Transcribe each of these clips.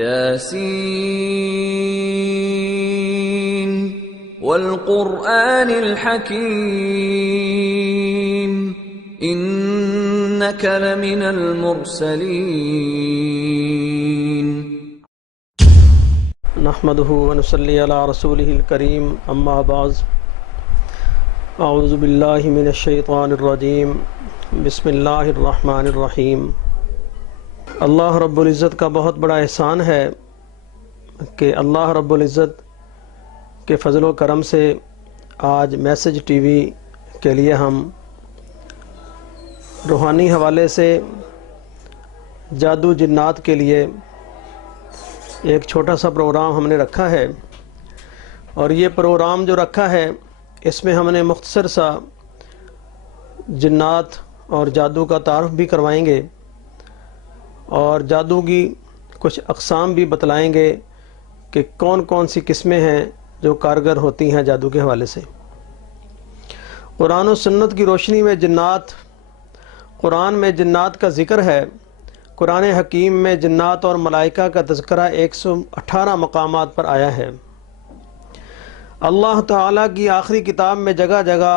یاسین والقرآن الحکیم انک لمن المرسلین۔ نحمده ونصلی علی رسوله الکریم، اما بعد، اعوذ باللہ من الشیطان الرجیم، بسم اللہ الرحمن الرحیم۔ اللہ رب العزت کا بہت بڑا احسان ہے کہ اللہ رب العزت کے فضل و کرم سے آج میسج ٹی وی کے لیے ہم روحانی حوالے سے جادو جنات کے لیے ایک چھوٹا سا پروگرام ہم نے رکھا ہے، اور یہ پروگرام جو رکھا ہے اس میں ہم نے مختصر سا جنات اور جادو کا تعارف بھی کروائیں گے، اور جادو کی کچھ اقسام بھی بتلائیں گے کہ کون کون سی قسمیں ہیں جو کارگر ہوتی ہیں جادو کے حوالے سے۔ قرآن و سنت کی روشنی میں جنات، قرآن میں جنات کا ذکر ہے، قرآن حکیم میں جنات اور ملائکہ کا تذکرہ 118 مقامات پر آیا ہے۔ اللہ تعالیٰ کی آخری کتاب میں جگہ جگہ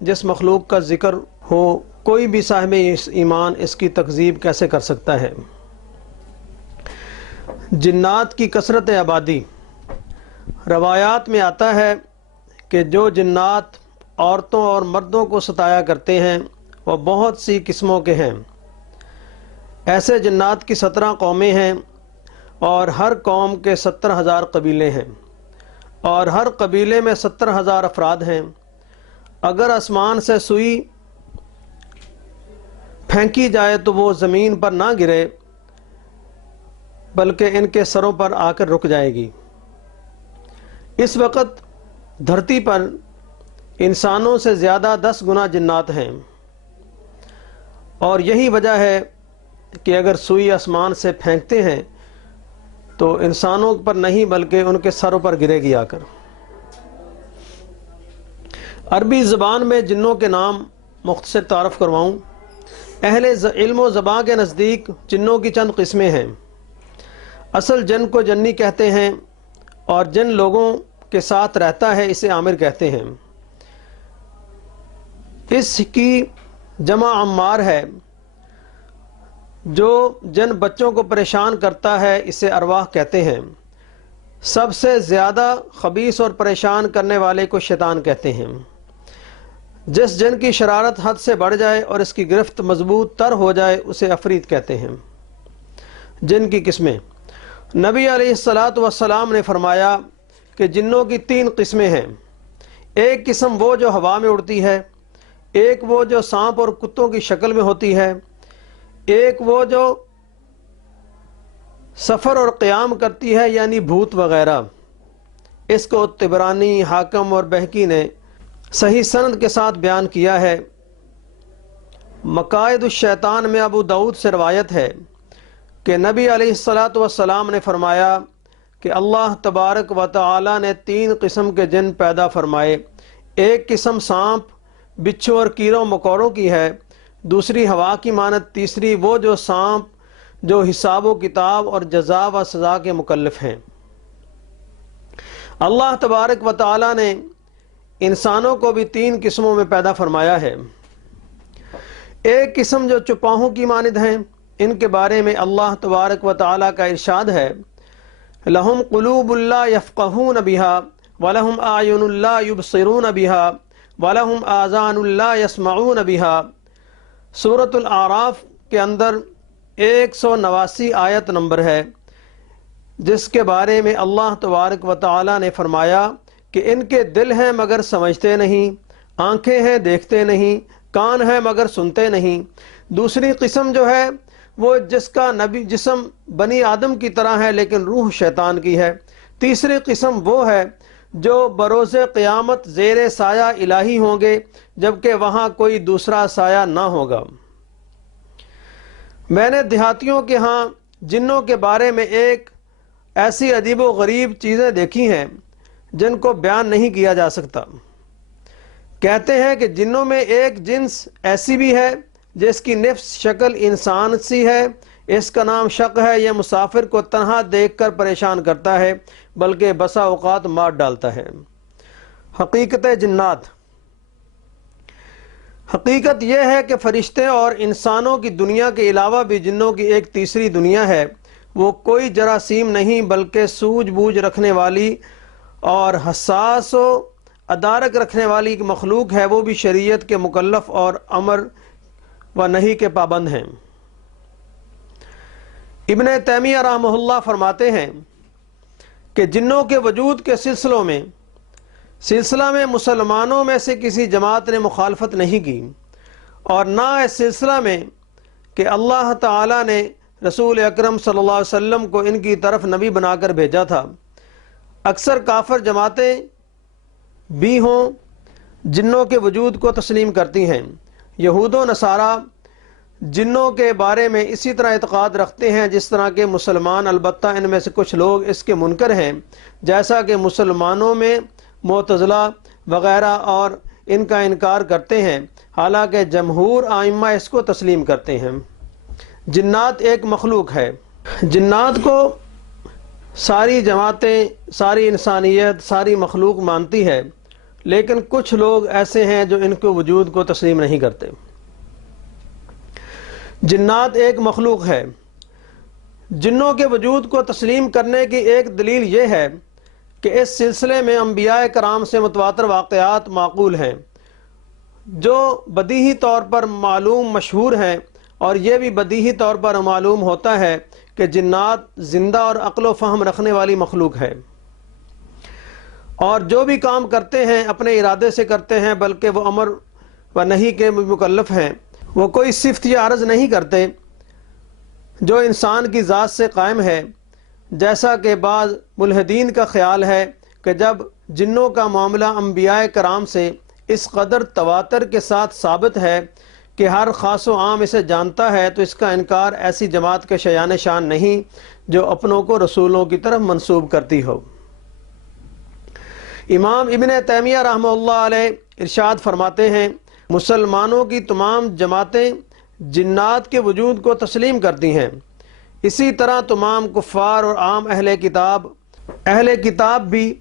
جس مخلوق کا ذکر ہو، کوئی بھی صاحب ایمان اس کی تکذیب کیسے کر سکتا ہے۔ جنات کی کثرت آبادی، روایات میں آتا ہے کہ جو جنات عورتوں اور مردوں کو ستایا کرتے ہیں وہ بہت سی قسموں کے ہیں۔ ایسے جنات کی 17 قومیں ہیں، اور ہر قوم کے 70,000 قبیلے ہیں، اور ہر قبیلے میں 70,000 افراد ہیں۔ اگر آسمان سے سوئی پھینکی جائے تو وہ زمین پر نہ گرے بلکہ ان کے سروں پر آ کر رک جائے گی۔ اس وقت دھرتی پر انسانوں سے زیادہ 10 گنا جنات ہیں، اور یہی وجہ ہے کہ اگر سوئی آسمان سے پھینکتے ہیں تو انسانوں پر نہیں بلکہ ان کے سروں پر گرے گی آ کر۔ عربی زبان میں جنوں کے نام مختصر تعارف کرواؤں۔ اہل علم و زبان کے نزدیک جنوں کی چند قسمیں ہیں۔ اصل جن کو جنی کہتے ہیں، اور جن لوگوں کے ساتھ رہتا ہے اسے عامر کہتے ہیں۔ اس کی جمع عمار ہے۔ جو جن بچوں کو پریشان کرتا ہے اسے ارواح کہتے ہیں۔ سب سے زیادہ خبیث اور پریشان کرنے والے کو شیطان کہتے ہیں۔ جس جن کی شرارت حد سے بڑھ جائے اور اس کی گرفت مضبوط تر ہو جائے اسے عفریت کہتے ہیں۔ جن کی قسمیں، نبی علیہ السلام نے فرمایا کہ جنوں کی 3 قسمیں ہیں۔ ایک قسم وہ جو ہوا میں اڑتی ہے، ایک وہ جو سانپ اور کتوں کی شکل میں ہوتی ہے، ایک وہ جو سفر اور قیام کرتی ہے یعنی بھوت وغیرہ۔ اس کو طبرانی، حاکم اور بہقی نے صحیح سند کے ساتھ بیان کیا ہے۔ مقائد الشیطان میں ابو داؤد سے روایت ہے کہ نبی علیہ السلام نے فرمایا کہ اللہ تبارک و تعالی نے 3 قسم کے جن پیدا فرمائے۔ ایک قسم سانپ، بچھو اور کیڑوں مکوڑوں کی ہے، دوسری ہوا کی مانند، تیسری وہ جو سانپ جو حساب و کتاب اور جزا و سزا کے مکلف ہیں۔ اللہ تبارک و تعالی نے انسانوں کو بھی 3 قسموں میں پیدا فرمایا ہے۔ ایک قسم جو چوپاہوں کی مانند ہیں، ان کے بارے میں اللہ تبارک و تعالی کا ارشاد ہے، لَهُمْ قُلُوبٌ لَا يَفْقَهُونَ بِهَا وَلَهُمْ أَعْيُنٌ لَا يُبْصِرُونَ بِهَا وَلَهُمْ آذَانٌ لَا يَسْمَعُونَ بِهَا۔ سورۃ الاعراف کے اندر 189 آیت نمبر ہے، جس کے بارے میں اللہ تبارک و تعالی نے فرمایا کہ ان کے دل ہیں مگر سمجھتے نہیں، آنکھیں ہیں دیکھتے نہیں، کان ہیں مگر سنتے نہیں۔ دوسری قسم جو ہے وہ جس کا جسم بنی آدم کی طرح ہے لیکن روح شیطان کی ہے۔ تیسری قسم وہ ہے جو بروز قیامت زیر سایہ الہی ہوں گے، جبکہ وہاں کوئی دوسرا سایہ نہ ہوگا۔ میں نے دیہاتیوں کے ہاں جنوں کے بارے میں ایک ایسی عجیب و غریب چیزیں دیکھی ہیں جن کو بیان نہیں کیا جا سکتا۔ کہتے ہیں کہ جنوں میں ایک جنس ایسی بھی ہے جس کی نفس شکل انسان سی ہے، اس کا نام شق ہے۔ یہ مسافر کو تنہا دیکھ کر پریشان کرتا ہے بلکہ بسا اوقات مار ڈالتا ہے۔ حقیقت جنات۔ حقیقت یہ ہے کہ فرشتے اور انسانوں کی دنیا کے علاوہ بھی جنوں کی ایک تیسری دنیا ہے۔ وہ کوئی جراثیم نہیں بلکہ سوجھ بوجھ رکھنے والی اور حساس و ادارک رکھنے والی ایک مخلوق ہے۔ وہ بھی شریعت کے مکلف اور امر و نہی کے پابند ہیں۔ ابن تیمیہ رحمہ اللہ فرماتے ہیں کہ جنوں کے وجود کے سلسلہ میں مسلمانوں میں سے کسی جماعت نے مخالفت نہیں کی، اور نہ اس سلسلہ میں کہ اللہ تعالیٰ نے رسول اکرم صلی اللہ علیہ وسلم کو ان کی طرف نبی بنا کر بھیجا تھا۔ اکثر کافر جماعتیں بھی ہوں جنوں کے وجود کو تسلیم کرتی ہیں۔ یہود و نصارہ جنوں کے بارے میں اسی طرح اعتقاد رکھتے ہیں جس طرح کے مسلمان، البتہ ان میں سے کچھ لوگ اس کے منکر ہیں، جیسا کہ مسلمانوں میں معتزلہ وغیرہ اور ان کا انکار کرتے ہیں، حالانکہ جمہور ائمہ اس کو تسلیم کرتے ہیں۔ جنات ایک مخلوق ہے۔ جنات کو ساری جماعتیں، ساری انسانیت، ساری مخلوق مانتی ہے، لیکن کچھ لوگ ایسے ہیں جو ان کے وجود کو تسلیم نہیں کرتے۔ جنات ایک مخلوق ہے۔ جنوں کے وجود کو تسلیم کرنے کی ایک دلیل یہ ہے کہ اس سلسلے میں انبیاء کرام سے متواتر واقعات معقول ہیں جو بدیہی طور پر معلوم مشہور ہیں، اور یہ بھی بدیہی طور پر معلوم ہوتا ہے کہ جنات زندہ اور عقل و فہم رکھنے والی مخلوق ہے، اور جو بھی کام کرتے ہیں اپنے ارادے سے کرتے ہیں، بلکہ وہ امر و نہی کے مکلف ہیں۔ وہ کوئی صفت یا عرض نہیں کرتے جو انسان کی ذات سے قائم ہے، جیسا کہ بعض ملحدین کا خیال ہے کہ جب جنوں کا معاملہ انبیاء کرام سے اس قدر تواتر کے ساتھ ثابت ہے کہ ہر خاص و عام اسے جانتا ہے، تو اس کا انکار ایسی جماعت کے شایان شان نہیں جو اپنوں کو رسولوں کی طرف منسوب کرتی ہو۔ امام ابن تیمیہ رحمہ اللہ علیہ ارشاد فرماتے ہیں، مسلمانوں کی تمام جماعتیں جنات کے وجود کو تسلیم کرتی ہیں، اسی طرح تمام کفار اور عام اہل کتاب بھی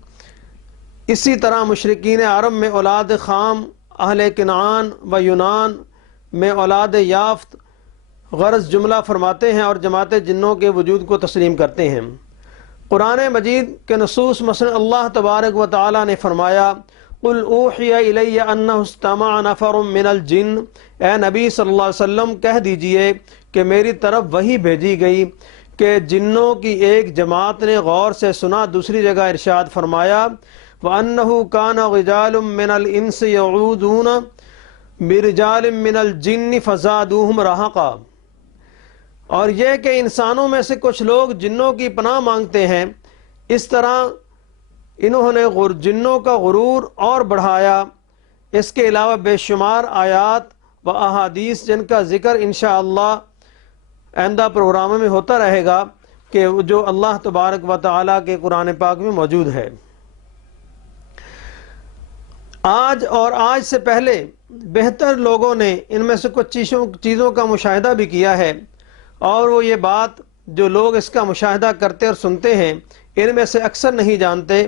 اسی طرح مشرکین عرب میں اولاد خام، اہل کنعان و یونان میں اولاد یافت غرض جملہ فرماتے ہیں، اور جماعت جنوں کے وجود کو تسلیم کرتے ہیں۔ قرآن مجید کے نصوص مثلا اللہ تبارک و تعالی نے فرمایا، قل اوحی الی انہ استمع نفر من الجن، اے نبی صلی اللہ علیہ وسلم کہہ دیجئے کہ میری طرف وحی بھیجی گئی کہ جنوں کی ایک جماعت نے غور سے سنا۔ دوسری جگہ ارشاد فرمایا، وَأَنَّهُ كَانَ رِجَالٌ مِّنَ الْإِنسِ يَعُوذُونَ بِرِجَالٍ مِّنَ الْجِنِّ فَزَادُوهُمْ رَهَقًا، اور یہ کہ انسانوں میں سے کچھ لوگ جنوں کی پناہ مانگتے ہیں، اس طرح انہوں نے جنوں کا غرور اور بڑھایا۔ اس کے علاوہ بے شمار آیات و احادیث جن کا ذکر انشاءاللہ آئندہ پروگراموں میں ہوتا رہے گا کہ جو اللہ تبارک و تعالیٰ کے قرآن پاک میں موجود ہے۔ آج اور آج سے پہلے بہتر لوگوں نے ان میں سے کچھ چیزوں کا مشاہدہ بھی کیا ہے، اور وہ یہ بات جو لوگ اس کا مشاہدہ کرتے اور سنتے ہیں ان میں سے اکثر نہیں جانتے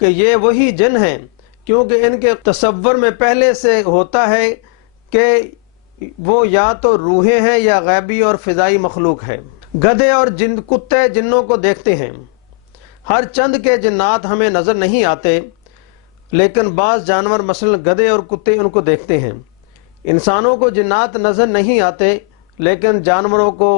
کہ یہ وہی جن ہیں، کیونکہ ان کے تصور میں پہلے سے ہوتا ہے کہ وہ یا تو روحیں ہیں یا غیبی اور فضائی مخلوق ہے۔ گدھے اور کتے جنوں کو دیکھتے ہیں۔ ہر چند کے جنات ہمیں نظر نہیں آتے، لیکن بعض جانور مثلا گدھے اور کتے ان کو دیکھتے ہیں۔ انسانوں کو جنات نظر نہیں آتے، لیکن جانوروں کو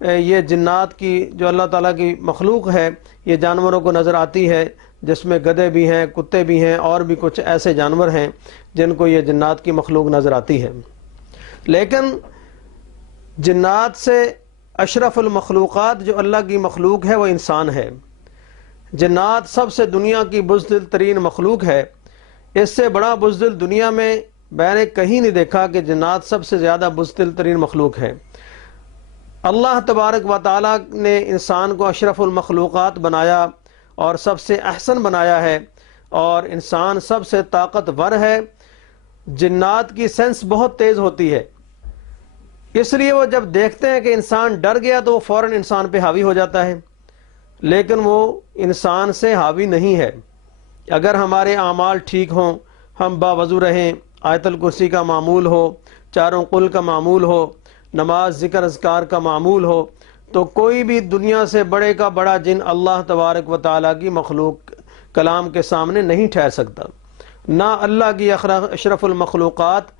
یہ جنات کی جو اللہ تعالیٰ کی مخلوق ہے یہ جانوروں کو نظر آتی ہے، جس میں گدھے بھی ہیں، کتے بھی ہیں، اور بھی کچھ ایسے جانور ہیں جن کو یہ جنات کی مخلوق نظر آتی ہے۔ لیکن جنات سے اشرف المخلوقات جو اللہ کی مخلوق ہے وہ انسان ہے۔ جنات سب سے دنیا کی بزدل ترین مخلوق ہے۔ اس سے بڑا بزدل دنیا میں میں نے کہیں نہیں دیکھا کہ جنات سب سے زیادہ بزدل ترین مخلوق ہے۔ اللہ تبارک و تعالیٰ نے انسان کو اشرف المخلوقات بنایا اور سب سے احسن بنایا ہے، اور انسان سب سے طاقتور ہے۔ جنات کی سینس بہت تیز ہوتی ہے، اس لیے وہ جب دیکھتے ہیں کہ انسان ڈر گیا تو وہ فوراً انسان پہ حاوی ہو جاتا ہے، لیکن وہ انسان سے حاوی نہیں ہے۔ اگر ہمارے اعمال ٹھیک ہوں، ہم باوضو رہیں، آیت الکرسی کا معمول ہو، چاروں قل کا معمول ہو، نماز ذکر اذکار کا معمول ہو، تو کوئی بھی دنیا سے بڑے کا بڑا جن اللہ تبارک و تعالیٰ کی مخلوق کلام کے سامنے نہیں ٹھہر سکتا۔ نہ اللہ کی اشرف المخلوقات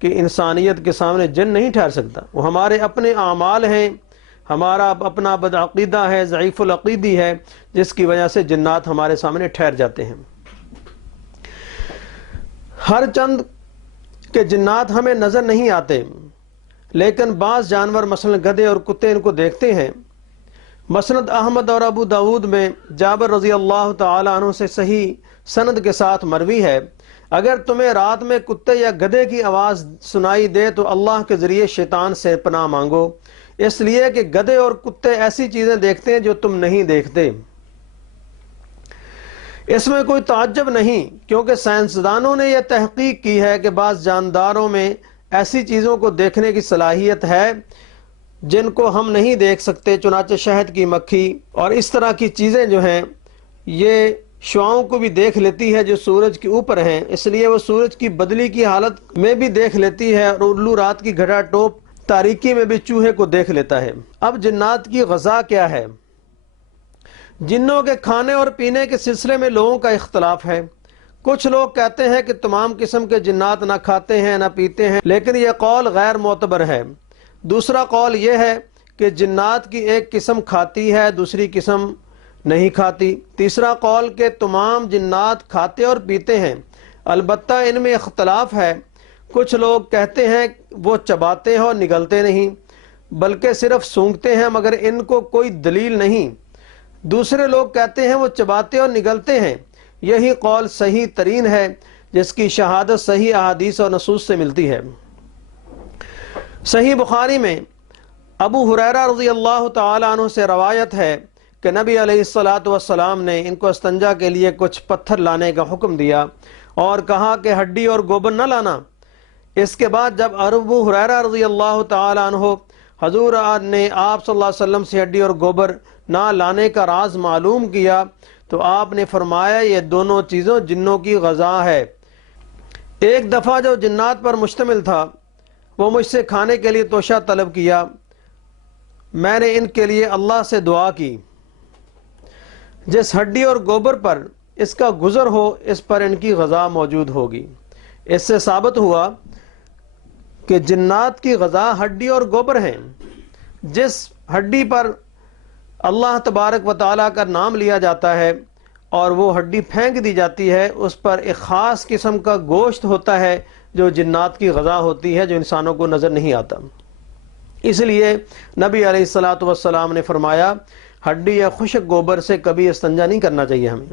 کی انسانیت کے سامنے جن نہیں ٹھہر سکتا۔ وہ ہمارے اپنے اعمال ہیں، ہمارا اپنا بدعقیدہ ہے، ضعیف العقیدی ہے، جس کی وجہ سے جنات ہمارے سامنے ٹھہر جاتے ہیں۔ ہر چند کے جنات ہمیں نظر نہیں آتے، لیکن بعض جانور مثلا گدھے اور کتے ان کو دیکھتے ہیں۔ مسند احمد اور ابو داود میں جابر رضی اللہ تعالی عنہ سے صحیح سند کے ساتھ مروی ہے، اگر تمہیں رات میں کتے یا گدھے کی آواز سنائی دے تو اللہ کے ذریعے شیطان سے پناہ مانگو، اس لیے کہ گدھے اور کتے ایسی چیزیں دیکھتے ہیں جو تم نہیں دیکھتے۔ اس میں کوئی تعجب نہیں، کیونکہ سائنسدانوں نے یہ تحقیق کی ہے کہ بعض جانداروں میں ایسی چیزوں کو دیکھنے کی صلاحیت ہے جن کو ہم نہیں دیکھ سکتے، چنانچہ شہد کی مکھی اور اس طرح کی چیزیں جو ہیں یہ شعاؤں کو بھی دیکھ لیتی ہے جو سورج کے اوپر ہیں، اس لیے وہ سورج کی بدلی کی حالت میں بھی دیکھ لیتی ہے، اور الو رات کی گھڑا ٹوپ تاریکی میں بھی چوہے کو دیکھ لیتا ہے۔ اب جنات کی غذا کیا ہے؟ جنوں کے کھانے اور پینے کے سلسلے میں لوگوں کا اختلاف ہے۔ کچھ لوگ کہتے ہیں کہ تمام قسم کے جنات نہ کھاتے ہیں نہ پیتے ہیں، لیکن یہ قول غیر معتبر ہے۔ دوسرا قول یہ ہے کہ جنات کی ایک قسم کھاتی ہے، دوسری قسم نہیں کھاتی۔ تیسرا قول کہ تمام جنات کھاتے اور پیتے ہیں، البتہ ان میں اختلاف ہے۔ کچھ لوگ کہتے ہیں وہ چباتے ہیں اور نگلتے نہیں، بلکہ صرف سونگھتے ہیں، مگر ان کو کوئی دلیل نہیں۔ دوسرے لوگ کہتے ہیں وہ چباتے اور نگلتے ہیں۔ یہی قول صحیح ترین ہے، جس کی شہادت صحیح احادیث اور نصوص سے ملتی ہے۔ صحیح بخاری میں ابو ہریرہ رضی اللہ تعالی عنہ سے روایت ہے کہ نبی علیہ الصلوۃ والسلام نے ان کو استنجا کے لیے کچھ پتھر لانے کا حکم دیا اور کہا کہ ہڈی اور گوبر نہ لانا۔ اس کے بعد جب ابو ہریرہ رضی اللہ تعالی عنہ حضور نے آپ صلی اللہ علیہ وسلم سے ہڈی اور گوبر نہ لانے کا راز معلوم کیا تو آپ نے فرمایا یہ دونوں چیزوں جنوں کی غذا ہے۔ ایک دفعہ جو جنات پر مشتمل تھا وہ مجھ سے کھانے کے لیے توشہ طلب کیا، میں نے ان کے لیے اللہ سے دعا کی جس ہڈی اور گوبر پر اس کا گزر ہو اس پر ان کی غذا موجود ہوگی۔ اس سے ثابت ہوا کہ جنات کی غذا ہڈی اور گوبر ہیں۔ جس ہڈی پر اللہ تبارک و تعالیٰ کا نام لیا جاتا ہے اور وہ ہڈی پھینک دی جاتی ہے، اس پر ایک خاص قسم کا گوشت ہوتا ہے جو جنات کی غذا ہوتی ہے، جو انسانوں کو نظر نہیں آتا۔ اس لیے نبی علیہ الصلوۃ والسلام نے فرمایا ہڈی یا خشک گوبر سے کبھی استنجا نہیں کرنا چاہیے ہمیں۔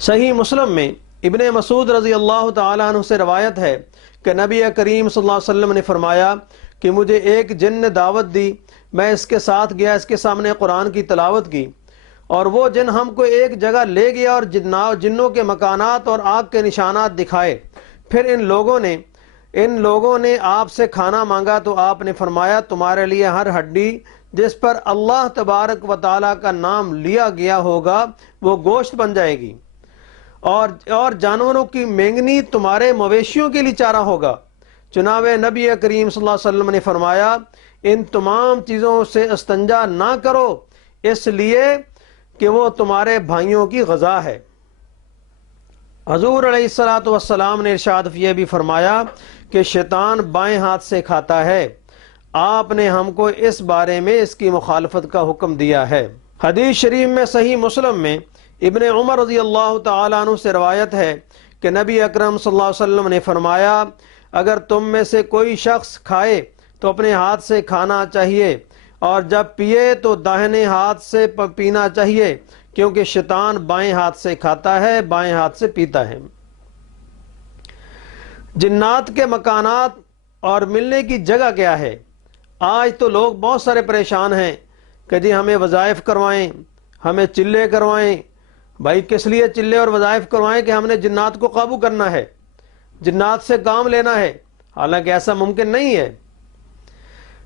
صحیح مسلم میں ابن مسعود رضی اللہ تعالی عنہ سے روایت ہے کہ نبی کریم صلی اللہ علیہ وسلم نے فرمایا کہ مجھے ایک جن نے دعوت دی، میں اس کے ساتھ گیا، اس کے سامنے قرآن کی تلاوت کی، اور وہ جن ہم کو ایک جگہ لے گیا اور جنوں کے مکانات اور آگ کے نشانات دکھائے۔ پھر ان لوگوں نے آپ سے کھانا مانگا تو آپ نے فرمایا تمہارے لیے ہر ہڈی جس پر اللہ تبارک و تعالیٰ کا نام لیا گیا ہوگا وہ گوشت بن جائے گی، اور جانوروں کی مینگنی تمہارے مویشیوں کے لیے چارہ ہوگا۔ چنانچہ نبی کریم صلی اللہ علیہ وسلم نے فرمایا ان تمام چیزوں سے استنجا نہ کرو، اس لیے کہ وہ تمہارے بھائیوں کی غذا ہے۔ حضور علیہ الصلوۃ والسلام نے ارشاد یہ بھی فرمایا کہ شیطان بائیں ہاتھ سے کھاتا ہے، آپ نے ہم کو اس بارے میں اس کی مخالفت کا حکم دیا ہے۔ حدیث شریف میں صحیح مسلم میں ابن عمر رضی اللہ تعالیٰ عنہ سے روایت ہے کہ نبی اکرم صلی اللہ علیہ وسلم نے فرمایا اگر تم میں سے کوئی شخص کھائے تو اپنے ہاتھ سے کھانا چاہیے، اور جب پیے تو داہنے ہاتھ سے پینا چاہیے، کیونکہ شیطان بائیں ہاتھ سے کھاتا ہے، بائیں ہاتھ سے پیتا ہے۔ جنات کے مکانات اور ملنے کی جگہ کیا ہے؟ آج تو لوگ بہت سارے پریشان ہیں کہ جی ہمیں وظائف کروائیں، ہمیں چلے کروائیں۔ بھائی کس لیے چلے اور وظائف کروائیں؟ کہ ہم نے جنات کو قابو کرنا ہے، جنات سے کام لینا ہے، حالانکہ ایسا ممکن نہیں ہے۔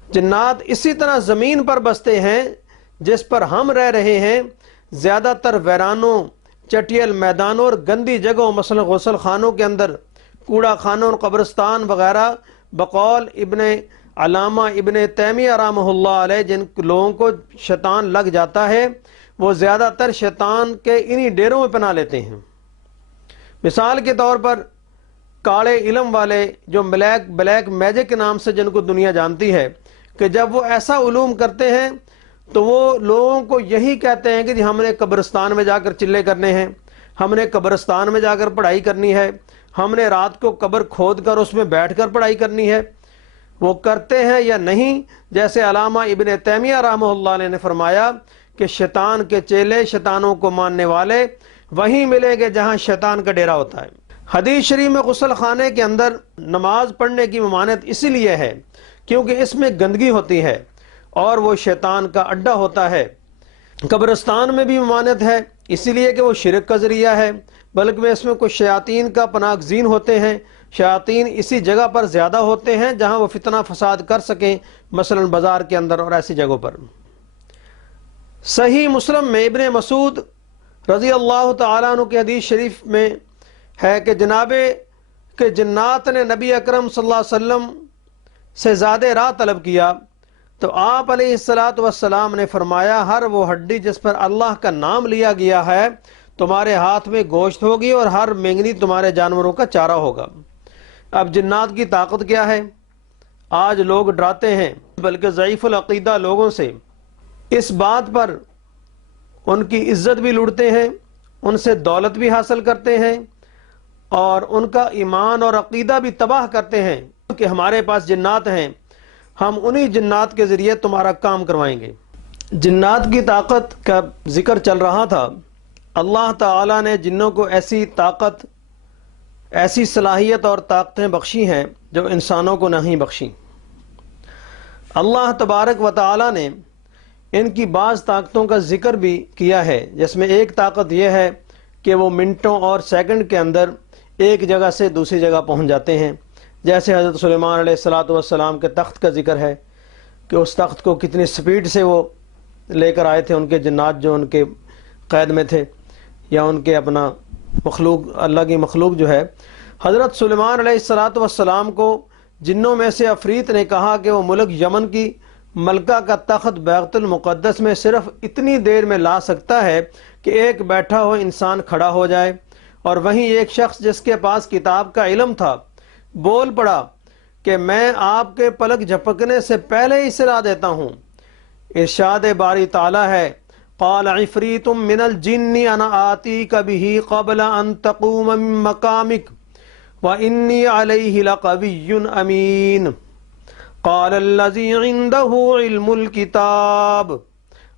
جنات اسی طرح زمین پر بستے ہیں جس پر ہم رہ رہے ہیں، زیادہ تر ویرانوں، چٹیل میدانوں اور گندی جگہوں مثلا غسل خانوں کے اندر، کوڑا خانوں اور قبرستان وغیرہ، بقول ابن علامہ ابن تیمیہ رحمہ اللہ علیہ، جن لوگوں کو شیطان لگ جاتا ہے وہ زیادہ تر شیطان کے انہی ڈیروں میں پناہ لیتے ہیں۔ مثال کے طور پر کاڑے علم والے جو بلیک میجک کے نام سے جن کو دنیا جانتی ہے، کہ جب وہ ایسا علوم کرتے ہیں تو وہ لوگوں کو یہی کہتے ہیں کہ جی ہم نے قبرستان میں جا کر چلے کرنے ہیں، ہم نے قبرستان میں جا کر پڑھائی کرنی ہے، ہم نے رات کو قبر کھود کر اس میں بیٹھ کر پڑھائی کرنی ہے۔ وہ کرتے ہیں یا نہیں؟ جیسے علامہ ابن تیمیہ رحمہ اللہ علیہ نے فرمایا کہ شیطان کے چیلے، شیطانوں کو ماننے والے وہیں ملیں گے جہاں شیطان کا ڈیرا ہوتا ہے۔ حدیث شریف میں غسل خانے کے اندر نماز پڑھنے کی ممانعت اسی لیے ہے کیونکہ اس میں گندگی ہوتی ہے اور وہ شیطان کا اڈا ہوتا ہے۔ قبرستان میں بھی ممانعت ہے اسی لیے کہ وہ شرک کا ذریعہ ہے، بلکہ اس میں کچھ شیاطین کا پناہ گزین ہوتے ہیں۔ شیاطین اسی جگہ پر زیادہ ہوتے ہیں جہاں وہ فتنہ فساد کر سکیں، مثلا بازار کے اندر اور ایسی جگہوں پر۔ صحیح مسلم میں ابن مسعود رضی اللہ تعالیٰ عنہ کی حدیث شریف میں ہے کہ کہ جنات نے نبی اکرم صلی اللہ علیہ وسلم سے زیادہ راہ طلب کیا تو آپ علیہ السلام نے فرمایا، ہر وہ ہڈی جس پر اللہ کا نام لیا گیا ہے تمہارے ہاتھ میں گوشت ہوگی اور ہر مینگنی تمہارے جانوروں کا چارہ ہوگا۔ اب جنات کی طاقت کیا ہے؟ آج لوگ ڈراتے ہیں بلکہ ضعیف العقیدہ لوگوں سے اس بات پر ان کی عزت بھی لوٹتے ہیں، ان سے دولت بھی حاصل کرتے ہیں اور ان کا ایمان اور عقیدہ بھی تباہ کرتے ہیں کہ ہمارے پاس جنات ہیں، ہم انہی جنات کے ذریعے تمہارا کام کروائیں گے۔ جنات کی طاقت کا ذکر چل رہا تھا۔ اللہ تعالیٰ نے جنوں کو ایسی طاقت، ایسی صلاحیت اور طاقتیں بخشی ہیں جو انسانوں کو نہیں بخشی۔ اللہ تبارک و تعالیٰ نے ان کی بعض طاقتوں کا ذکر بھی کیا ہے، جس میں ایک طاقت یہ ہے کہ وہ منٹوں اور سیکنڈ کے اندر ایک جگہ سے دوسری جگہ پہنچ جاتے ہیں، جیسے حضرت سلیمان علیہ السلام کے تخت کا ذکر ہے کہ اس تخت کو کتنی سپیڈ سے وہ لے کر آئے تھے، ان کے جنات جو ان کے قید میں تھے یا ان کے اپنا مخلوق، اللہ کی مخلوق جو ہے۔ حضرت سلیمان علیہ السلام کو جنوں میں سے عفریت نے کہا کہ وہ ملک یمن کی ملکہ کا تخت بیت المقدس میں صرف اتنی دیر میں لا سکتا ہے کہ ایک بیٹھا ہو انسان کھڑا ہو جائے، اور وہیں ایک شخص جس کے پاس کتاب کا علم تھا بول پڑا کہ میں آپ کے پلک جھپکنے سے پہلے ہی سلا دیتا ہوں۔ ارشاد باری تعالی ہے، قال عفریت من الجن انا آتیک بہ قبل ان تقوم من مقامک وانی علیہ لقوی امین۔ قال الذی عنده علم الکتاب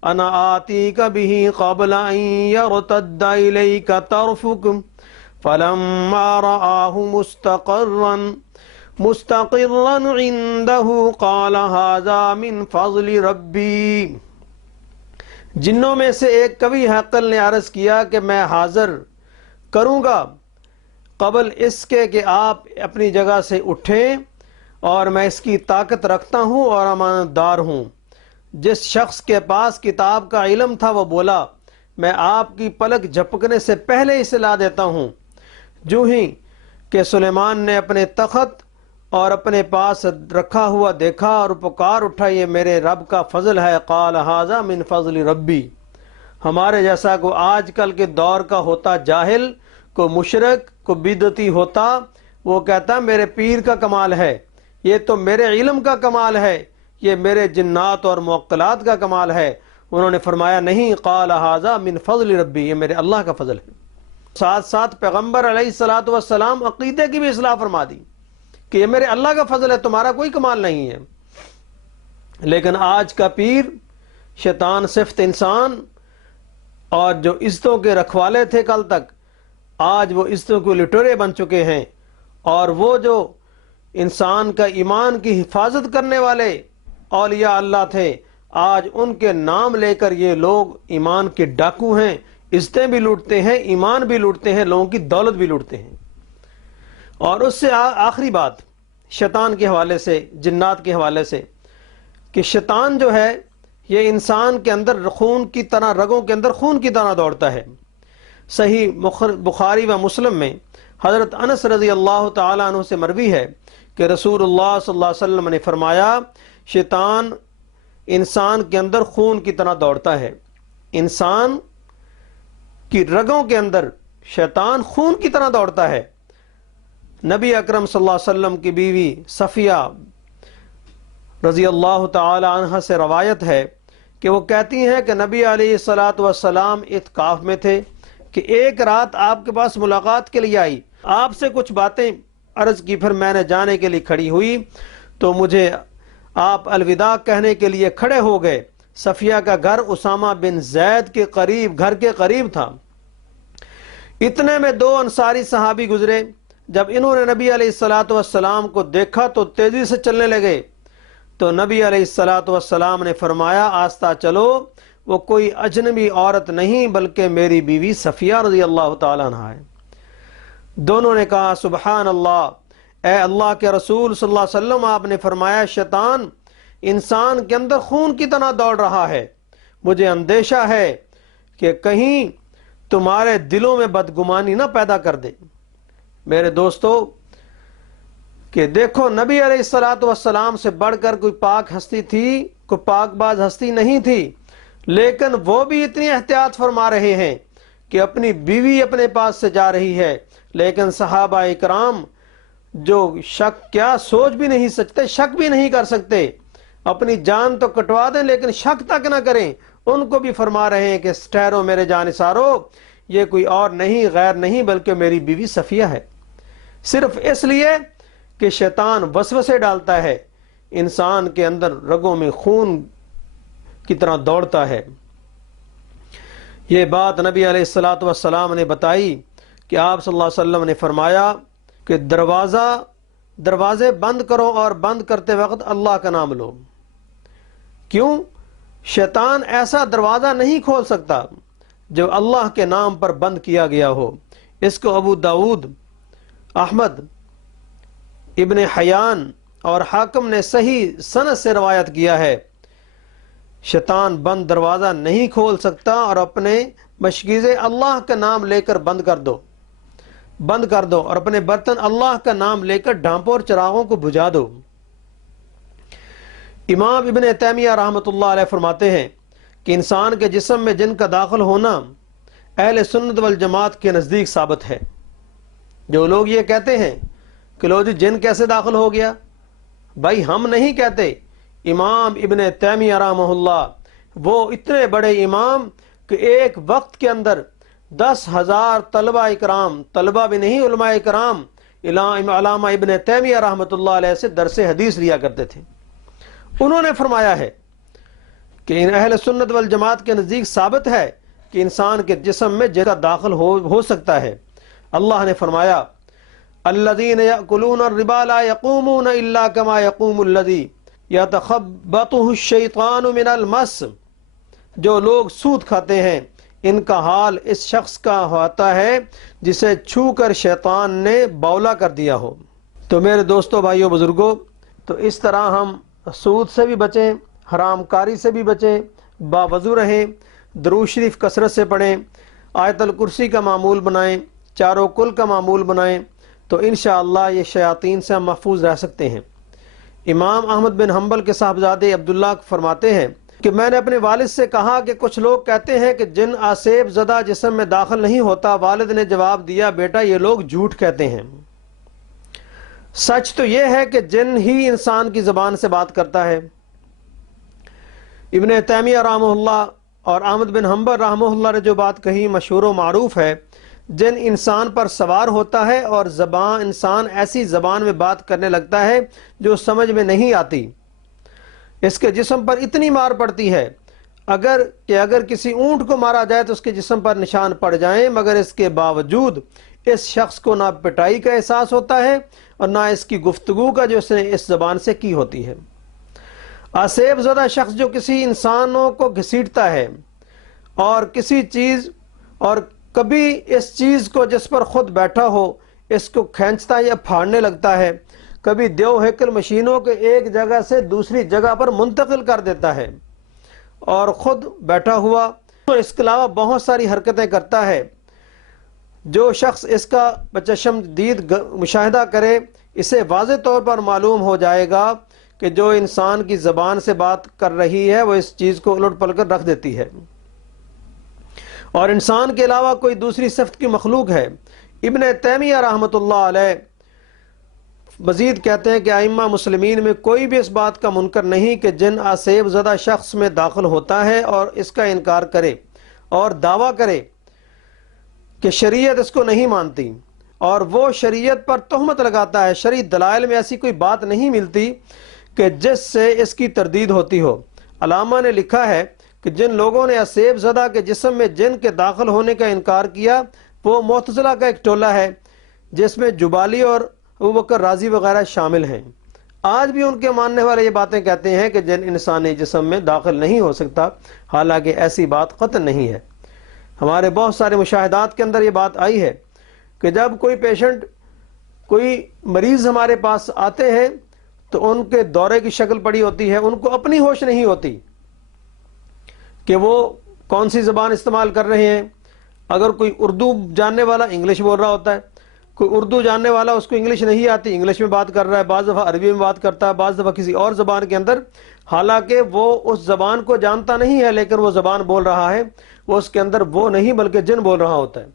انا آتیک بہ قبل ان یرتد الیک طرفک فلما رآہ مستقرا عنده قال هذا من فضل ربی۔ جنوں میں سے ایک کبھی حقل نے عرض کیا کہ میں حاضر کروں گا قبل اس کے کہ آپ اپنی جگہ سے اٹھیں، اور میں اس کی طاقت رکھتا ہوں اور امانت دار ہوں۔ جس شخص کے پاس کتاب کا علم تھا وہ بولا، میں آپ کی پلک جھپکنے سے پہلے ہی سلا دیتا ہوں۔ جو ہی کہ سلیمان نے اپنے تخت اور اپنے پاس رکھا ہوا دیکھا اور پکار اٹھا، یہ میرے رب کا فضل ہے۔ قال ھذا من فضل ربی۔ ہمارے جیسا کو آج کل کے دور کا ہوتا جاہل، کو مشرک، کو بدعتی ہوتا، وہ کہتا میرے پیر کا کمال ہے، یہ تو میرے علم کا کمال ہے، یہ میرے جنات اور معقلات کا کمال ہے۔ انہوں نے فرمایا نہیں، قال ھذا من فضل ربی، یہ میرے اللہ کا فضل ہے۔ ساتھ ساتھ پیغمبر علیہ السلام عقیدے کی بھی اصلاح فرما دی کہ یہ میرے اللہ کا فضل ہے، تمہارا کوئی کمال نہیں ہے۔ لیکن آج کا پیر شیطان صفت انسان اور جو عزتوں کے رکھوالے تھے کل تک، آج وہ عزتوں کو لٹورے بن چکے ہیں، اور وہ جو انسان کا ایمان کی حفاظت کرنے والے اولیاء اللہ تھے، آج ان کے نام لے کر یہ لوگ ایمان کے ڈاکو ہیں، عزتیں بھی لوٹتے ہیں، ایمان بھی لوٹتے ہیں، لوگوں کی دولت بھی لوٹتے ہیں۔ اور اس سے آخری بات شیطان کے حوالے سے، جنات کے حوالے سے، کہ شیطان جو ہے یہ انسان کے اندر خون کی طرح، رگوں کے اندر خون کی طرح دوڑتا ہے۔ صحیح بخاری و مسلم میں حضرت انس رضی اللہ تعالیٰ عنہ سے مروی ہے کہ رسول اللہ صلی اللہ علیہ وسلم نے فرمایا، شیطان انسان کے اندر خون کی طرح دوڑتا ہے۔ انسان کی رگوں کے اندر شیطان خون کی طرح دوڑتا ہے۔ نبی اکرم صلی اللہ علیہ وسلم کی بیوی صفیہ رضی اللہ تعالی عنہ سے روایت ہے کہ وہ کہتی ہیں کہ نبی علیہ الصلوۃ والسلام اعتکاف میں تھے کہ ایک رات آپ کے پاس ملاقات کے لیے آئی، آپ سے کچھ باتیں عرض کی، پھر میں نے جانے کے لیے کھڑی ہوئی تو مجھے آپ الوداع کہنے کے لیے کھڑے ہو گئے۔ صفیہ کا گھر اسامہ بن زید کے قریب، گھر کے قریب تھا۔ اتنے میں دو انصاری صحابی گزرے، جب انہوں نے نبی علیہ الصلوۃ والسلام کو دیکھا تو تیزی سے چلنے لگے، تو نبی علیہ الصلوۃ والسلام نے فرمایا، آہستہ چلو، وہ کوئی اجنبی عورت نہیں بلکہ میری بیوی صفیہ رضی اللہ تعالیٰ عنہ ہے۔ دونوں نے کہا، سبحان اللہ، اے اللہ کے رسول صلی اللہ علیہ وسلم، آپ نے فرمایا شیطان انسان کے اندر خون کی طرح دوڑ رہا ہے، مجھے اندیشہ ہے کہ کہیں تمہارے دلوں میں بدگمانی نہ پیدا کر دے۔ میرے دوستو کہ دیکھو، نبی علیہ الصلوۃ والسلام سے بڑھ کر کوئی پاک ہستی تھی، کوئی پاک باز ہستی نہیں تھی، لیکن وہ بھی اتنی احتیاط فرما رہے ہیں کہ اپنی بیوی اپنے پاس سے جا رہی ہے، لیکن صحابہ اکرام جو شک کیا سوچ بھی نہیں سکتے، شک بھی نہیں کر سکتے، اپنی جان تو کٹوا دیں لیکن شک تک نہ کریں، ان کو بھی فرما رہے ہیں کہ ٹھہرو میرے جانثارو، یہ کوئی اور نہیں، غیر نہیں بلکہ میری بیوی صفیہ ہے۔ صرف اس لیے کہ شیطان وسوسے ڈالتا ہے، انسان کے اندر رگوں میں خون کی طرح دوڑتا ہے۔ یہ بات نبی علیہ الصلوۃ والسلام نے بتائی کہ آپ صلی اللہ علیہ وسلم نے فرمایا کہ دروازے بند کرو اور بند کرتے وقت اللہ کا نام لو۔ کیوں؟ شیطان ایسا دروازہ نہیں کھول سکتا جو اللہ کے نام پر بند کیا گیا ہو۔ اس کو ابو داؤد، احمد، ابن حیان اور حاکم نے صحیح سند سے روایت کیا ہے۔ شیطان بند دروازہ نہیں کھول سکتا، اور اپنے مشکیزے اللہ کا نام لے کر بند کر دو اور اپنے برتن اللہ کا نام لے کر ڈھانپو اور چراغوں کو بجھا دو۔ امام ابن تیمیہ رحمۃ اللہ علیہ فرماتے ہیں کہ انسان کے جسم میں جن کا داخل ہونا اہل سنت والجماعت کے نزدیک ثابت ہے۔ جو لوگ یہ کہتے ہیں کہ لو جی جن کیسے داخل ہو گیا، بھائی ہم نہیں کہتے، امام ابن تیمیہ رحمہ اللہ وہ اتنے بڑے امام کہ ایک وقت کے اندر 10,000 طلبہ اکرام، طلبہ بھی نہیں علماء اکرام، علامہ ابن تیمیہ رحمۃ اللہ علیہ سے درس حدیث لیا کرتے تھے۔ انہوں نے فرمایا ہے کہ اہل سنت والجماعت کے نزدیک ثابت ہے کہ انسان کے جسم میں جن کا داخل ہو سکتا ہے۔ اللہ نے فرمایا، الذین یأکلون الربا لا یقومون الا کما یقوم الذی یتخبطہ الشیطان من المس، جو لوگ سود کھاتے ہیں ان کا حال اس شخص کا ہوتا ہے جسے چھو کر شیطان نے بولا کر دیا ہو۔ تو میرے دوستو، بھائیو، بزرگوں، تو اس طرح ہم سود سے بھی بچیں، حرام کاری سے بھی بچیں، باوضو رہیں، درود شریف کثرت سے پڑھیں، آیت الکرسی کا معمول بنائیں، چاروں کل کا معمول بنائیں، تو انشاءاللہ یہ شیاطین سے ہم محفوظ رہ سکتے ہیں۔ امام احمد بن حنبل کے صاحبزادے عبداللہ فرماتے ہیں کہ میں نے اپنے والد سے کہا کہ کچھ لوگ کہتے ہیں کہ جن آسیب زدہ جسم میں داخل نہیں ہوتا۔ والد نے جواب دیا، بیٹا یہ لوگ جھوٹ کہتے ہیں، سچ تو یہ ہے کہ جن ہی انسان کی زبان سے بات کرتا ہے۔ ابن تیمیہ رحمہ اللہ اور احمد بن حنبل رحمہ اللہ نے جو بات کہی مشہور و معروف ہے، جن انسان پر سوار ہوتا ہے اور انسان ایسی زبان میں بات کرنے لگتا ہے جو سمجھ میں نہیں آتی، اس کے جسم پر اتنی مار پڑتی ہے اگر کسی اونٹ کو مارا جائے تو اس کے جسم پر نشان پڑ جائیں، مگر اس کے باوجود اس شخص کو نہ پٹائی کا احساس ہوتا ہے اور نہ اس کی گفتگو کا جو اس نے اس زبان سے کی ہوتی ہے۔ آسیب زدہ شخص جو کسی انسانوں کو گھسیٹتا ہے اور کسی چیز، اور کبھی اس چیز کو جس پر خود بیٹھا ہو اس کو کھینچتا یا پھاڑنے لگتا ہے، کبھی دیو ہیکل مشینوں کے ایک جگہ سے دوسری جگہ پر منتقل کر دیتا ہے اور خود بیٹھا ہوا اس کے علاوہ بہت ساری حرکتیں کرتا ہے۔ جو شخص اس کا بچشم دید مشاہدہ کرے اسے واضح طور پر معلوم ہو جائے گا کہ جو انسان کی زبان سے بات کر رہی ہے وہ اس چیز کو الٹ پلٹ کر رکھ دیتی ہے اور انسان کے علاوہ کوئی دوسری صفت کی مخلوق ہے۔ ابن تیمیہ رحمۃ اللہ علیہ مزید کہتے ہیں کہ ائمہ مسلمین میں کوئی بھی اس بات کا منکر نہیں کہ جن آسیب زدہ شخص میں داخل ہوتا ہے اور اس کا انکار کرے اور دعویٰ کرے کہ شریعت اس کو نہیں مانتی اور وہ شریعت پر تہمت لگاتا ہے۔ شرعی دلائل میں ایسی کوئی بات نہیں ملتی کہ جس سے اس کی تردید ہوتی ہو۔ علامہ نے لکھا ہے کہ جن لوگوں نے آسیب زدہ کے جسم میں جن کے داخل ہونے کا انکار کیا وہ معتزلہ کا ایک ٹولہ ہے جس میں جبالی اور ابوبکر رازی وغیرہ شامل ہیں۔ آج بھی ان کے ماننے والے یہ باتیں کہتے ہیں کہ جن انسانی جسم میں داخل نہیں ہو سکتا، حالانکہ ایسی بات قطعا نہیں ہے۔ ہمارے بہت سارے مشاہدات کے اندر یہ بات آئی ہے کہ جب کوئی پیشنٹ، کوئی مریض ہمارے پاس آتے ہیں تو ان کے دورے کی شکل پڑی ہوتی ہے، ان کو اپنی ہوش نہیں ہوتی کہ وہ کون سی زبان استعمال کر رہے ہیں۔ اگر کوئی اردو جاننے والا انگلش بول رہا ہوتا ہے، کوئی اردو جاننے والا اس کو انگلش نہیں آتی، انگلش میں بات کر رہا ہے، بعض دفعہ عربی میں بات کرتا ہے، بعض دفعہ کسی اور زبان کے اندر، حالانکہ وہ اس زبان کو جانتا نہیں ہے لیکن وہ زبان بول رہا ہے، وہ اس کے اندر وہ نہیں بلکہ جن بول رہا ہوتا ہے۔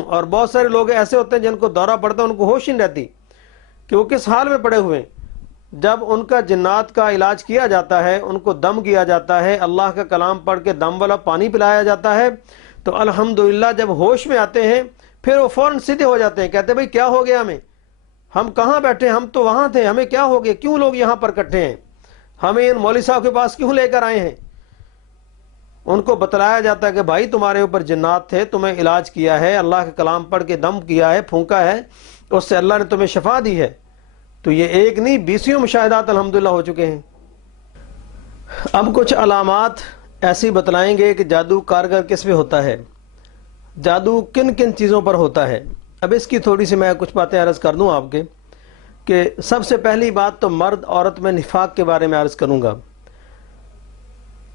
اور بہت سارے لوگ ایسے ہوتے ہیں جن کو دورہ پڑتا ہے، ان کو ہوش نہیں رہتی کہ وہ کس حال میں پڑے ہوئے ہیں۔ جب ان کا جنات کا علاج کیا جاتا ہے، ان کو دم کیا جاتا ہے، اللہ کا کلام پڑھ کے دم والا پانی پلایا جاتا ہے، تو الحمدللہ جب ہوش میں آتے ہیں پھر وہ فوراً سیدھے ہو جاتے ہیں، کہتے ہیں بھئی کیا ہو گیا ہمیں، ہم کہاں بیٹھے، ہم تو وہاں تھے، ہمیں کیا ہو گیا، کیوں لوگ یہاں پر اکٹھے ہیں، ہمیں ان مولوی صاحب کے پاس کیوں لے کر آئے ہیں۔ ان کو بتلایا جاتا ہے کہ بھائی تمہارے اوپر جنات تھے، تمہیں علاج کیا ہے، اللہ کا کلام پڑھ کے دم کیا ہے، پھونکا ہے، اس سے اللہ نے تمہیں شفا دی ہے۔ تو یہ ایک نہیں 20 مشاہدات الحمدللہ ہو چکے ہیں۔ اب کچھ علامات ایسی بتلائیں گے کہ جادو کارگر کس پہ ہوتا ہے، جادو کن کن چیزوں پر ہوتا ہے۔ اب اس کی تھوڑی سی میں کچھ باتیں عرض کر دوں آپ کے کہ سب سے پہلی بات تو مرد عورت میں نفاق کے بارے میں عرض کروں گا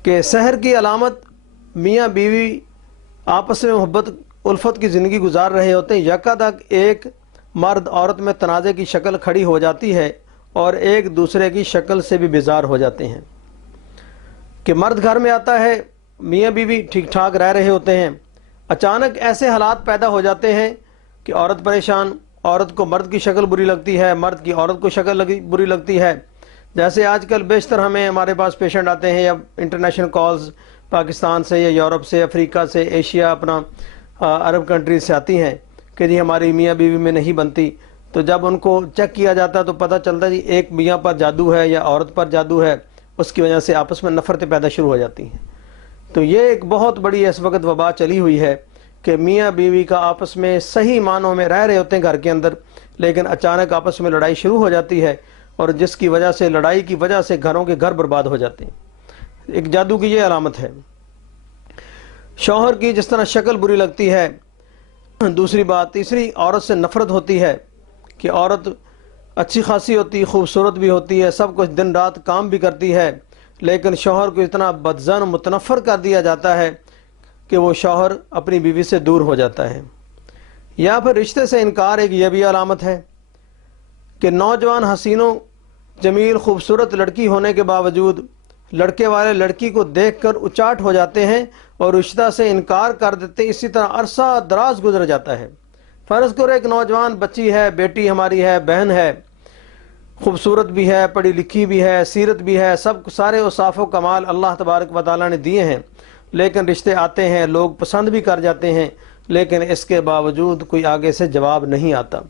کہ سحر کی علامت میاں بیوی آپس میں محبت الفت کی زندگی گزار رہے ہوتے ہیں، یکادک ایک مرد عورت میں تنازع کی شکل کھڑی ہو جاتی ہے اور ایک دوسرے کی شکل سے بھی بیزار ہو جاتے ہیں کہ مرد گھر میں آتا ہے، میاں بیوی ٹھیک ٹھاک رہ رہے ہوتے ہیں، اچانک ایسے حالات پیدا ہو جاتے ہیں کہ عورت پریشان، عورت کو مرد کی شکل بری لگتی ہے، مرد کی عورت کو شکل بری لگتی ہے۔ جیسے آج کل بیشتر ہمارے پاس پیشنٹ آتے ہیں یا انٹرنیشنل کالز پاکستان سے یا یورپ سے، افریقہ سے، ایشیا، اپنا عرب کنٹریز سے آتی ہیں کہ جی ہماری میاں بیوی میں نہیں بنتی۔ تو جب ان کو چیک کیا جاتا ہے تو پتہ چلتا ہے جی ایک میاں پر جادو ہے یا عورت پر جادو ہے، اس کی وجہ سے آپس میں نفرتیں پیدا شروع ہو جاتی ہیں۔ تو یہ ایک بہت بڑی اس وقت وبا چلی ہوئی ہے کہ میاں بیوی کا آپس میں صحیح معنوں میں رہ رہے ہوتے ہیں گھر کے اندر، لیکن اچانک آپس میں لڑائی شروع ہو جاتی ہے اور جس کی وجہ سے، لڑائی کی وجہ سے گھروں کے گھر برباد ہو جاتے ہیں۔ ایک جادو کی یہ علامت ہے۔ شوہر کی جس طرح شکل بری لگتی ہے، دوسری بات، تیسری عورت سے نفرت ہوتی ہے کہ عورت اچھی خاصی ہوتی، خوبصورت بھی ہوتی ہے، سب کچھ دن رات کام بھی کرتی ہے، لیکن شوہر کو اتنا بدظن متنفر کر دیا جاتا ہے کہ وہ شوہر اپنی بیوی سے دور ہو جاتا ہے۔ یا پھر رشتے سے انکار، ایک یہ بھی علامت ہے کہ نوجوان حسینوں جمیل خوبصورت لڑکی ہونے کے باوجود لڑکے والے لڑکی کو دیکھ کر اچاٹ ہو جاتے ہیں اور رشتہ سے انکار کر دیتے ہیں۔ اسی طرح عرصہ دراز گزر جاتا ہے۔ فرض کرو ایک نوجوان بچی ہے، بیٹی ہماری ہے، بہن ہے، خوبصورت بھی ہے، پڑھی لکھی بھی ہے، سیرت بھی ہے، سب سارے اوصاف و کمال اللہ تبارک و تعالیٰ نے دیے ہیں، لیکن رشتے آتے ہیں، لوگ پسند بھی کر جاتے ہیں، لیکن اس کے باوجود کوئی آگے سے جواب نہیں آتا۔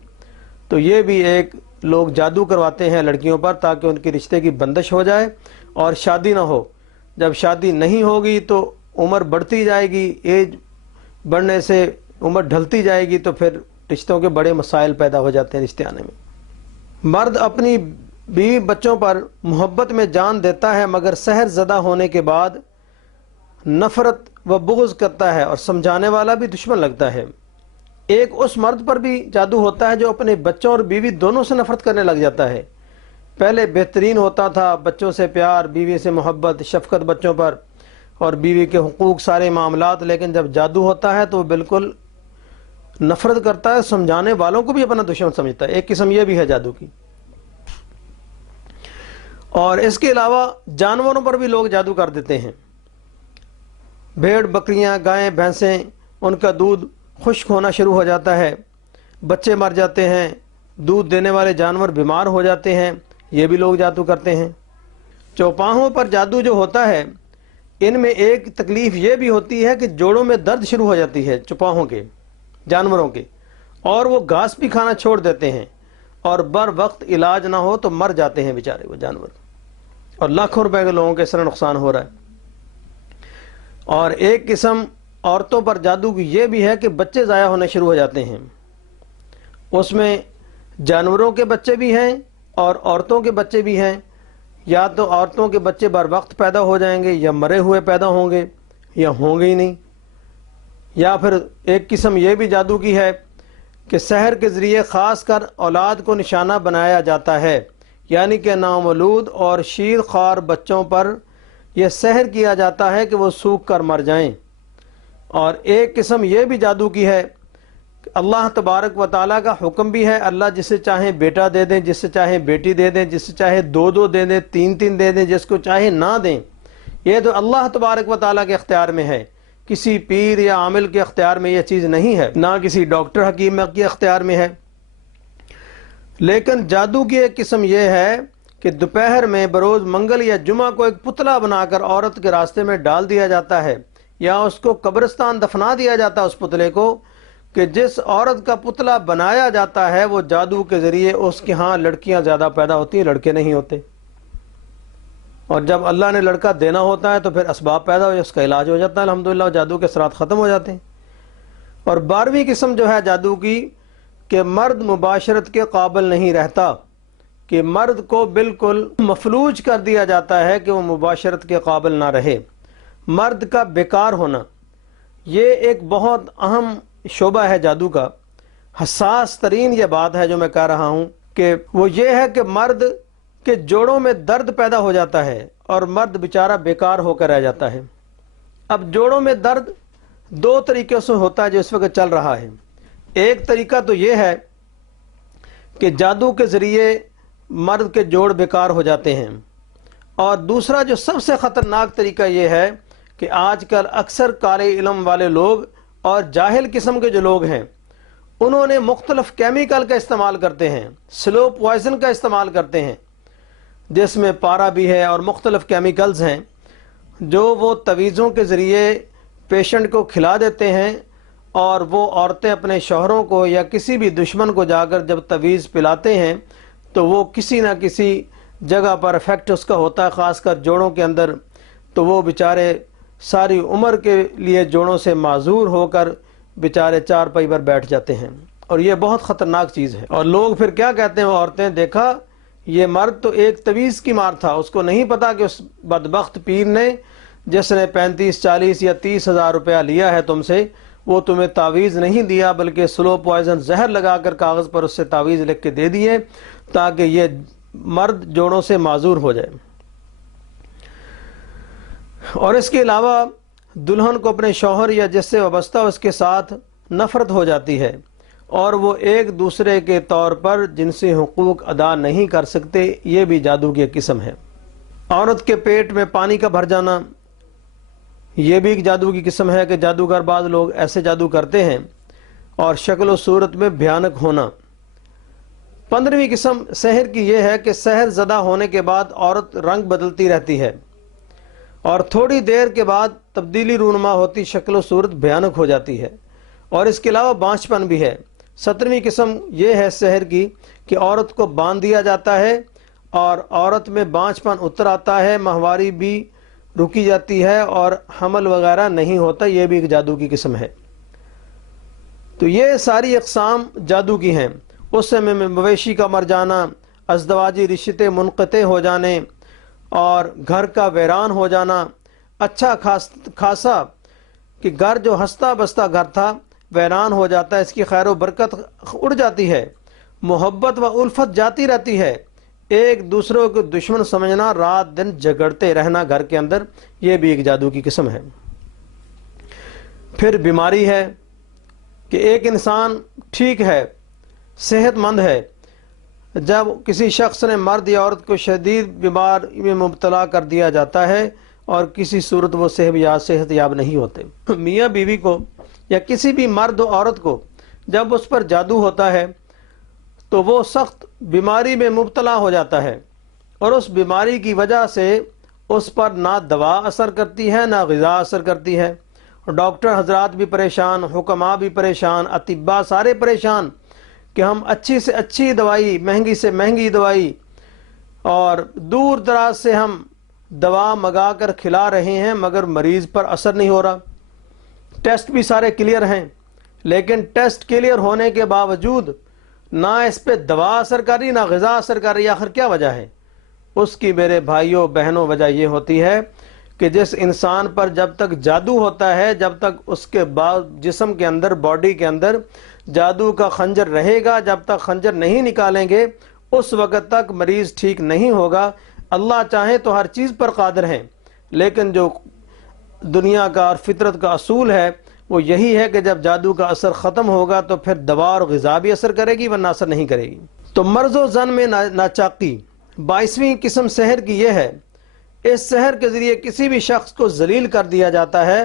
تو یہ بھی ایک لوگ جادو کرواتے ہیں لڑکیوں پر تاکہ ان کی رشتے کی بندش ہو جائے اور شادی نہ ہو۔ جب شادی نہیں ہوگی تو عمر بڑھتی جائے گی، ایج بڑھنے سے عمر ڈھلتی جائے گی، تو پھر رشتوں کے بڑے مسائل پیدا ہو جاتے ہیں رشتے آنے میں۔ مرد اپنی بیوی بچوں پر محبت میں جان دیتا ہے مگر سحر زدہ ہونے کے بعد نفرت و بغض کرتا ہے اور سمجھانے والا بھی دشمن لگتا ہے۔ ایک اس مرد پر بھی جادو ہوتا ہے جو اپنے بچوں اور بیوی دونوں سے نفرت کرنے لگ جاتا ہے پہلے بہترین ہوتا تھا، بچوں سے پیار، بیوی سے محبت، شفقت بچوں پر اور بیوی کے حقوق، سارے معاملات، لیکن جب جادو ہوتا ہے تو وہ بالکل نفرت کرتا ہے، سمجھانے والوں کو بھی اپنا دشمن سمجھتا ہے۔ ایک قسم یہ بھی ہے جادو کی۔ اور اس کے علاوہ جانوروں پر بھی لوگ جادو کر دیتے ہیں۔ بھیڑ، بکریاں، گائیں، بھینسیں، ان کا دودھ خشک ہونا شروع ہو جاتا ہے، بچے مر جاتے ہیں، دودھ دینے والے جانور بیمار ہو جاتے ہیں، یہ بھی لوگ جادو کرتے ہیں۔ چوپاہوں پر جادو جو ہوتا ہے، ان میں ایک تکلیف یہ بھی ہوتی ہے کہ جوڑوں میں درد شروع ہو جاتی ہے چوپاہوں کے، جانوروں کے، اور وہ گھاس بھی کھانا چھوڑ دیتے ہیں، اور بر وقت علاج نہ ہو تو مر جاتے ہیں بیچارے وہ جانور، اور لاکھوں روپے کے لوگوں کے اس طرح نقصان ہو رہا ہے۔ اور ایک قسم عورتوں پر جادو کی یہ بھی ہے کہ بچے ضائع ہونے شروع ہو جاتے ہیں۔ اس میں جانوروں کے بچے بھی ہیں اور عورتوں کے بچے بھی ہیں، یا تو عورتوں کے بچے بر وقت پیدا ہو جائیں گے، یا مرے ہوئے پیدا ہوں گے، یا ہوں گے ہی نہیں۔ یا پھر ایک قسم یہ بھی جادو کی ہے کہ سحر کے ذریعے خاص کر اولاد کو نشانہ بنایا جاتا ہے، یعنی کہ نامولود اور شیر خوار بچوں پر یہ سحر کیا جاتا ہے کہ وہ سوکھ کر مر جائیں۔ اور ایک قسم یہ بھی جادو کی ہے کہ اللہ تبارک و تعالیٰ کا حکم بھی ہے، اللہ جسے چاہیں بیٹا دے دیں، جس سے چاہیں بیٹی دے دیں، جس سے چاہے دو دو دے دیں، تین تین دے دیں، جس کو چاہے نہ دیں۔ یہ تو اللہ تبارک و تعالیٰ کے اختیار میں ہے، کسی پیر یا عامل کے اختیار میں یہ چیز نہیں ہے، نہ کسی ڈاکٹر حکیم کے اختیار میں ہے۔ لیکن جادو کی ایک قسم یہ ہے کہ دوپہر میں بروز منگل یا جمعہ کو ایک پتلا بنا کر عورت کے راستے میں ڈال دیا جاتا ہے، یا اس کو قبرستان دفنا دیا جاتا ہے اس پتلے کو، کہ جس عورت کا پتلا بنایا جاتا ہے وہ جادو کے ذریعے اس کے ہاں لڑکیاں زیادہ پیدا ہوتی ہیں، لڑکے نہیں ہوتے۔ اور جب اللہ نے لڑکا دینا ہوتا ہے تو پھر اسباب پیدا ہو، اس کا علاج ہو جاتا ہے الحمدللہ، جادو کے اثرات ختم ہو جاتے ہیں۔ اور 12ویں قسم جو ہے جادو کی کہ مرد مباشرت کے قابل نہیں رہتا، کہ مرد کو بالکل مفلوج کر دیا جاتا ہے کہ وہ مباشرت کے قابل نہ رہے۔ مرد کا بیکار ہونا یہ ایک بہت اہم شعبہ ہے جادو کا، حساس ترین یہ بات ہے جو میں کہہ رہا ہوں، کہ وہ یہ ہے کہ مرد کے جوڑوں میں درد پیدا ہو جاتا ہے اور مرد بیچارہ بیکار ہو کر رہ جاتا ہے۔ اب جوڑوں میں درد دو طریقے سے ہوتا ہے جو اس وقت چل رہا ہے۔ ایک طریقہ تو یہ ہے کہ جادو کے ذریعے مرد کے جوڑ بیکار ہو جاتے ہیں، اور دوسرا جو سب سے خطرناک طریقہ یہ ہے کہ آج کل اکثر کالے علم والے لوگ اور جاہل قسم کے جو لوگ ہیں انہوں نے مختلف کیمیکل کا استعمال کرتے ہیں، سلو پوائزن کا استعمال کرتے ہیں، جس میں پارا بھی ہے اور مختلف کیمیکلز ہیں، جو وہ تویزوں کے ذریعے پیشنٹ کو کھلا دیتے ہیں، اور وہ عورتیں اپنے شوہروں کو یا کسی بھی دشمن کو جا کر جب تویز پلاتے ہیں تو وہ کسی نہ کسی جگہ پر افیکٹ اس کا ہوتا ہے، خاص کر جوڑوں کے اندر، تو وہ بیچارے ساری عمر کے لیے جوڑوں سے معذور ہو کر بیچارے چار پائی پر بیٹھ جاتے ہیں، اور یہ بہت خطرناک چیز ہے۔ اور لوگ پھر کیا کہتے ہیں، وہ عورتیں، دیکھا یہ مرد تو ایک تویز کی مار تھا، اس کو نہیں پتا کہ اس بدبخت پیر نے جس نے 35 40 یا 30 ہزار روپیہ لیا ہے تم سے، وہ تمہیں تعویذ نہیں دیا بلکہ سلو پوائزن زہر لگا کر کاغذ پر اس سے تعویذ لکھ کے دے دیے تاکہ یہ مرد جوڑوں سے معذور ہو جائے۔ اور اس کے علاوہ دلہن کو اپنے شوہر یا جس سے وابستہ اس کے ساتھ نفرت ہو جاتی ہے، اور وہ ایک دوسرے کے طور پر جنسی حقوق ادا نہیں کر سکتے، یہ بھی جادو کی ایک قسم ہے۔ عورت کے پیٹ میں پانی کا بھر جانا یہ بھی ایک جادو کی قسم ہے کہ جادوگر بعض لوگ ایسے جادو کرتے ہیں، اور شکل و صورت میں بھیانک ہونا۔ 15ویں قسم سحر کی یہ ہے کہ سحر زدہ ہونے کے بعد عورت رنگ بدلتی رہتی ہے اور تھوڑی دیر کے بعد تبدیلی رونما ہوتی، شکل و صورت بھیانک ہو جاتی ہے، اور اس کے علاوہ بانجھ پن بھی ہے۔ 17ویں قسم یہ ہے سحر کی کہ عورت کو باندھ دیا جاتا ہے اور عورت میں بانجھ پن اتر آتا ہے، ماہواری بھی رکی جاتی ہے اور حمل وغیرہ نہیں ہوتا، یہ بھی ایک جادو کی قسم ہے۔ تو یہ ساری اقسام جادو کی ہیں۔ اس میں مویشی کا مر جانا، ازدواجی رشتے منقطع ہو جانے، اور گھر کا ویران ہو جانا، اچھا خاصا کہ گھر جو ہنستا بستا گھر تھا ویران ہو جاتا ہے، اس کی خیر و برکت اڑ جاتی ہے، محبت و الفت جاتی رہتی ہے، ایک دوسرے کو دشمن سمجھنا، رات دن جھگڑتے رہنا گھر کے اندر، یہ بھی ایک جادو کی قسم ہے۔ پھر بیماری ہے کہ ایک انسان ٹھیک ہے، صحت مند ہے، جب کسی شخص نے مرد یا عورت کو شدید بیماری میں مبتلا کر دیا جاتا ہے اور کسی صورت وہ صحت یاب نہیں ہوتے۔ میاں بیوی کو یا کسی بھی مرد و عورت کو جب اس پر جادو ہوتا ہے تو وہ سخت بیماری میں مبتلا ہو جاتا ہے، اور اس بیماری کی وجہ سے اس پر نہ دوا اثر کرتی ہے نہ غذا اثر کرتی ہے۔ ڈاکٹر حضرات بھی پریشان، حکماء بھی پریشان، اطباء سارے پریشان کہ ہم اچھی سے اچھی دوائی، مہنگی سے مہنگی دوائی اور دور دراز سے ہم دوا منگا کر کھلا رہے ہیں، مگر مریض پر اثر نہیں ہو رہا۔ ٹیسٹ بھی سارے کلیئر ہیں، لیکن ٹیسٹ کلیئر ہونے کے باوجود نہ اس پہ دوا اثر کر رہی نہ غذا اثر کر رہی۔ آخر کیا وجہ ہے؟ اس کی میرے بھائیوں بہنوں وجہ یہ ہوتی ہے کہ جس انسان پر جب تک جادو ہوتا ہے، جب تک اس کے بعد جسم کے اندر، باڈی کے اندر جادو کا خنجر رہے گا، جب تک خنجر نہیں نکالیں گے اس وقت تک مریض ٹھیک نہیں ہوگا۔ اللہ چاہے تو ہر چیز پر قادر ہیں، لیکن جو دنیا کا اور فطرت کا اصول ہے وہ یہی ہے کہ جب جادو کا اثر ختم ہوگا تو پھر دوا اور غذا بھی اثر کرے گی، ورنہ اثر نہیں کرے گی۔ تو مرض و زن میں ناچاقی 22ویں قسم سحر کی یہ ہے، اس سحر کے ذریعے کسی بھی شخص کو ذلیل کر دیا جاتا ہے۔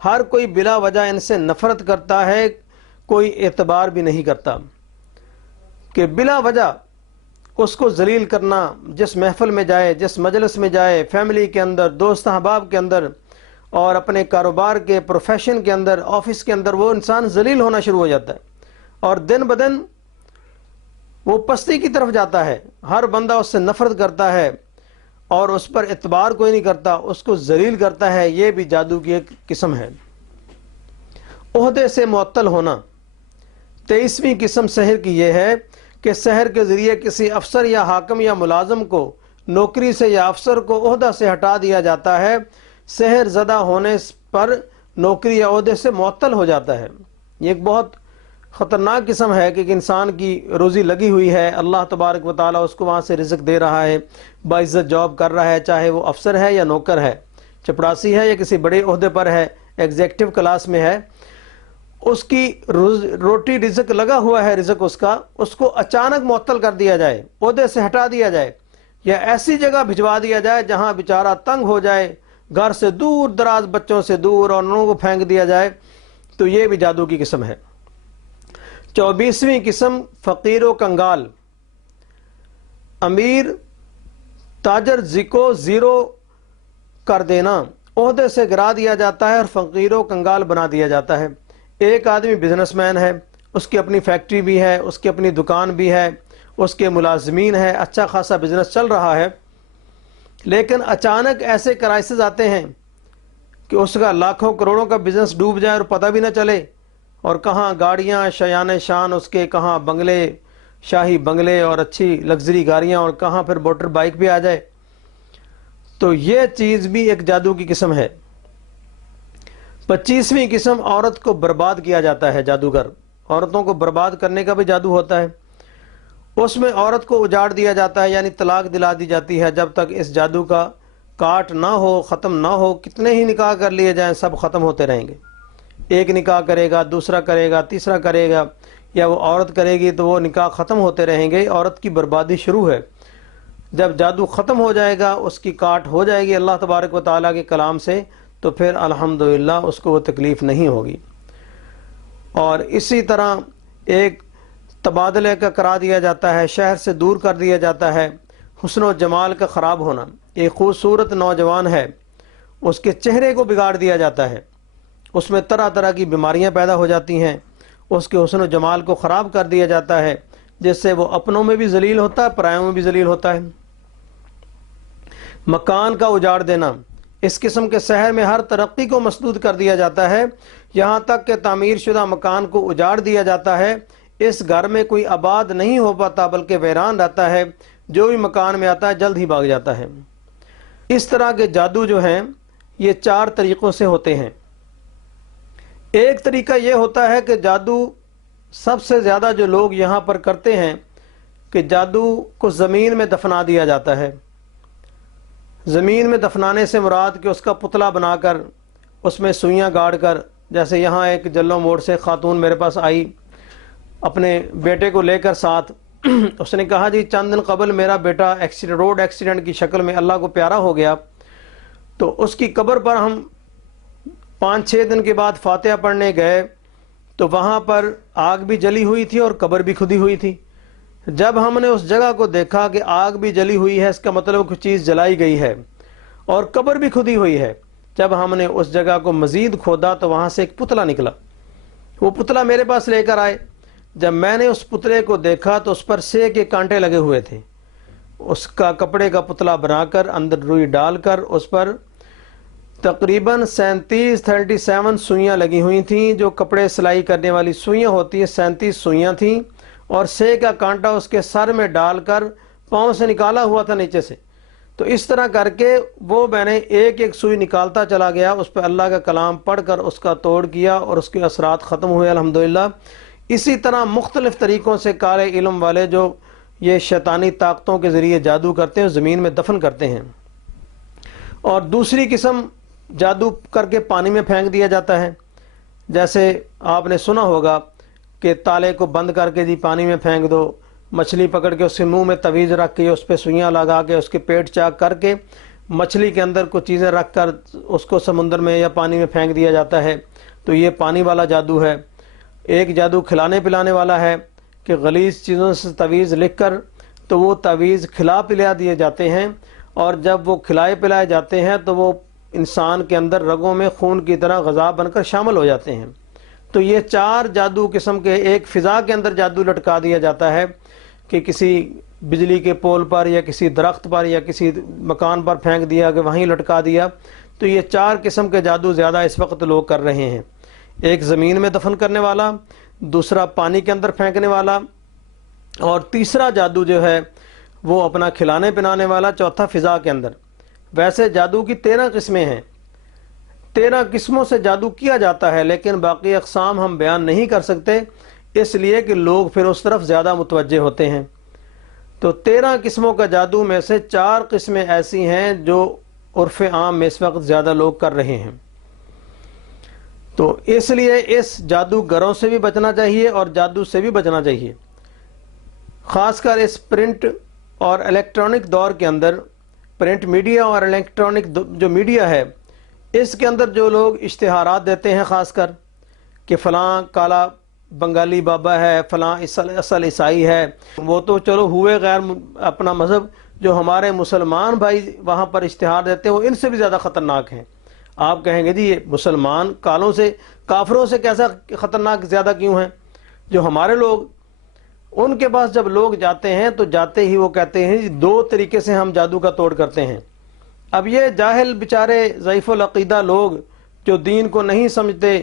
ہر کوئی بلا وجہ ان سے نفرت کرتا ہے، کوئی اعتبار بھی نہیں کرتا کہ بلا وجہ اس کو ذلیل کرنا، جس محفل میں جائے، جس مجلس میں جائے، فیملی کے اندر، دوست احباب کے اندر اور اپنے کاروبار کے، پروفیشن کے اندر، آفس کے اندر، وہ انسان ذلیل ہونا شروع ہو جاتا ہے اور دن بدن وہ پستی کی طرف جاتا ہے۔ ہر بندہ اس سے نفرت کرتا ہے اور اس پر اعتبار کوئی نہیں کرتا، اس کو ذلیل کرتا ہے۔ یہ بھی جادو کی ایک قسم ہے۔ عہدے سے معطل ہونا 23ویں قسم سحر کی یہ ہے کہ سحر کے ذریعے کسی افسر یا حاکم یا ملازم کو نوکری سے یا افسر کو عہدہ سے ہٹا دیا جاتا ہے۔ سحر زدہ ہونے پر نوکری یا عہدے سے معطل ہو جاتا ہے۔ یہ ایک بہت خطرناک قسم ہے کہ ایک انسان کی روزی لگی ہوئی ہے، اللہ تبارک و تعالیٰ اس کو وہاں سے رزق دے رہا ہے، باعزت جاب کر رہا ہے، چاہے وہ افسر ہے یا نوکر ہے، چپڑاسی ہے یا کسی بڑے عہدے پر ہے، ایگزیکٹو کلاس میں ہے، اس کی روٹی رزق لگا ہوا ہے، رزق اس کو اچانک معطل کر دیا جائے، عہدے سے ہٹا دیا جائے یا ایسی جگہ بھجوا دیا جائے جہاں بیچارہ تنگ ہو جائے، گھر سے دور دراز، بچوں سے دور، اور انہوں کو پھینک دیا جائے، تو یہ بھی جادو کی قسم ہے۔ 24ویں قسم فقیر و کنگال، امیر تاجر کو زیرو کر دینا، عہدے سے گرا دیا جاتا ہے اور فقیر و کنگال بنا دیا جاتا ہے۔ ایک آدمی بزنس مین ہے، اس کی اپنی فیکٹری بھی ہے، اس کی اپنی دکان بھی ہے، اس کے ملازمین ہیں، اچھا خاصا بزنس چل رہا ہے، لیکن اچانک ایسے کرائسس آتے ہیں کہ اس کا لاکھوں کروڑوں کا بزنس ڈوب جائے اور پتہ بھی نہ چلے، اور کہاں گاڑیاں شایان شان اس کے، کہاں بنگلے، شاہی بنگلے اور اچھی لگژری گاڑیاں، اور کہاں پھر موٹر بائک بھی آ جائے۔ تو یہ چیز بھی ایک جادو کی قسم ہے۔ 25ویں قسم عورت کو برباد کیا جاتا ہے، جادوگر عورتوں کو برباد کرنے کا بھی جادو ہوتا ہے۔ اس میں عورت کو اجاڑ دیا جاتا ہے، یعنی طلاق دلا دی جاتی ہے۔ جب تک اس جادو کا کاٹ نہ ہو، ختم نہ ہو، کتنے ہی نکاح کر لیے جائیں، سب ختم ہوتے رہیں گے۔ ایک نکاح کرے گا، دوسرا کرے گا، تیسرا کرے گا، یا وہ عورت کرے گی تو وہ نکاح ختم ہوتے رہیں گے۔ عورت کی بربادی شروع ہے۔ جب جادو ختم ہو جائے گا، اس کی کاٹ ہو جائے گی اللہ تبارک و تعالیٰ کے کلام سے، تو پھر الحمدللہ اس کو وہ تکلیف نہیں ہوگی۔ اور اسی طرح ایک تبادلے کا کرا دیا جاتا ہے، شہر سے دور کر دیا جاتا ہے۔ حسن و جمال کا خراب ہونا، ایک خوبصورت نوجوان ہے، اس کے چہرے کو بگاڑ دیا جاتا ہے، اس میں طرح طرح کی بیماریاں پیدا ہو جاتی ہیں، اس کے حسن و جمال کو خراب کر دیا جاتا ہے، جس سے وہ اپنوں میں بھی ذلیل ہوتا ہے، پرایوں میں بھی ذلیل ہوتا ہے۔ مکان کا اجاڑ دینا، اس قسم کے سحر میں ہر ترقی کو مسدود کر دیا جاتا ہے، یہاں تک کہ تعمیر شدہ مکان کو اجاڑ دیا جاتا ہے۔ اس گھر میں کوئی آباد نہیں ہو پاتا بلکہ ویران رہتا ہے، جو بھی مکان میں آتا ہے جلد ہی بھاگ جاتا ہے۔ اس طرح کے جادو جو ہیں یہ 4 طریقوں سے ہوتے ہیں۔ ایک طریقہ یہ ہوتا ہے کہ جادو سب سے زیادہ جو لوگ یہاں پر کرتے ہیں کہ جادو کو زمین میں دفنا دیا جاتا ہے۔ زمین میں دفنانے سے مراد کہ اس کا پتلا بنا کر اس میں سوئیاں گاڑ کر، جیسے یہاں ایک جلو موڑ سے خاتون میرے پاس آئی اپنے بیٹے کو لے کر ساتھ، اس نے کہا جی چند دن قبل میرا بیٹا روڈ ایکسیڈنٹ کی شکل میں اللہ کو پیارا ہو گیا، تو اس کی قبر پر ہم 5-6 دن کے بعد فاتحہ پڑھنے گئے تو وہاں پر آگ بھی جلی ہوئی تھی اور قبر بھی کھدی ہوئی تھی۔ جب ہم نے اس جگہ کو دیکھا کہ آگ بھی جلی ہوئی ہے، اس کا مطلب کچھ چیز جلائی گئی ہے اور قبر بھی کھدی ہوئی ہے، جب ہم نے اس جگہ کو مزید کھودا تو وہاں سے ایک پتلا نکلا۔ وہ پتلا میرے پاس لے کر آئے، جب میں نے اس پتلے کو دیکھا تو اس پر سے کے کانٹے لگے ہوئے تھے۔ اس کا کپڑے کا پتلا بنا کر اندر روئی ڈال کر اس پر تقریباً 37 سوئیاں لگی ہوئی تھیں، جو کپڑے سلائی کرنے والی سوئیاں ہوتی ہیں، 37 سوئیاں تھیں، اور سے کا کانٹا اس کے سر میں ڈال کر پاؤں سے نکالا ہوا تھا نیچے سے۔ تو اس طرح کر کے وہ میں نے ایک ایک سوئی نکالتا چلا گیا، اس پہ اللہ کا کلام پڑھ کر اس کا توڑ کیا اور اس کے اثرات ختم ہوئے الحمدللہ۔ اسی طرح مختلف طریقوں سے کالے علم والے جو یہ شیطانی طاقتوں کے ذریعے جادو کرتے ہیں زمین میں دفن کرتے ہیں۔ اور دوسری قسم جادو کر کے پانی میں پھینک دیا جاتا ہے، جیسے آپ نے سنا ہوگا کہ تالے کو بند کر کے جی پانی میں پھینک دو، مچھلی پکڑ کے اس کے منہ میں تعویذ رکھ کے اس پہ سوئیاں لگا کے اس کے پیٹ چاک کر کے مچھلی کے اندر کچھ چیزیں رکھ کر اس کو سمندر میں یا پانی میں پھینک دیا جاتا ہے، تو یہ پانی والا جادو ہے۔ ایک جادو کھلانے پلانے والا ہے کہ غلیظ چیزوں سے تعویذ لکھ کر تو وہ تعویذ کھلا پلا دیے جاتے ہیں، اور جب وہ کھلائے پلائے جاتے ہیں تو وہ انسان کے اندر رگوں میں خون کی طرح غذا بن کر شامل ہو جاتے ہیں۔ تو یہ 4 جادو قسم کے، ایک فضا کے اندر جادو لٹکا دیا جاتا ہے کہ کسی بجلی کے پول پر یا کسی درخت پر یا کسی مکان پر پھینک دیا کہ وہیں لٹکا دیا۔ تو یہ 4 قسم کے جادو زیادہ اس وقت لوگ کر رہے ہیں، ایک زمین میں دفن کرنے والا، دوسرا پانی کے اندر پھینکنے والا، اور تیسرا جادو جو ہے وہ اپنا کھلانے پلانے والا، چوتھا فضا کے اندر۔ ویسے جادو کی 13 قسمیں ہیں، 13 قسموں سے جادو کیا جاتا ہے، لیکن باقی اقسام ہم بیان نہیں کر سکتے اس لیے کہ لوگ پھر اس طرف زیادہ متوجہ ہوتے ہیں۔ تو 13 قسموں کا جادو میں سے 4 قسمیں ایسی ہیں جو عرف عام میں اس وقت زیادہ لوگ کر رہے ہیں۔ تو اس لیے اس جادوگروں سے بھی بچنا چاہیے اور جادو سے بھی بچنا چاہیے، خاص کر اس پرنٹ اور الیکٹرانک دور کے اندر۔ پرنٹ میڈیا اور الیکٹرانک جو میڈیا ہے اس کے اندر جو لوگ اشتہارات دیتے ہیں، خاص کر کہ فلاں کالا بنگالی بابا ہے، فلاں اصل عیسائی ہے، وہ تو چلو ہوئے غیر اپنا مذہب، جو ہمارے مسلمان بھائی وہاں پر اشتہار دیتے ہیں وہ ان سے بھی زیادہ خطرناک ہیں۔ آپ کہیں گے جی یہ مسلمان کالوں سے، کافروں سے کیسا خطرناک زیادہ کیوں ہیں؟ جو ہمارے لوگ، ان کے پاس جب لوگ جاتے ہیں تو جاتے ہی وہ کہتے ہیں جی 2 طریقے سے ہم جادو کا توڑ کرتے ہیں۔ اب یہ جاہل بیچارے ضعیف العقیدہ لوگ جو دین کو نہیں سمجھتے،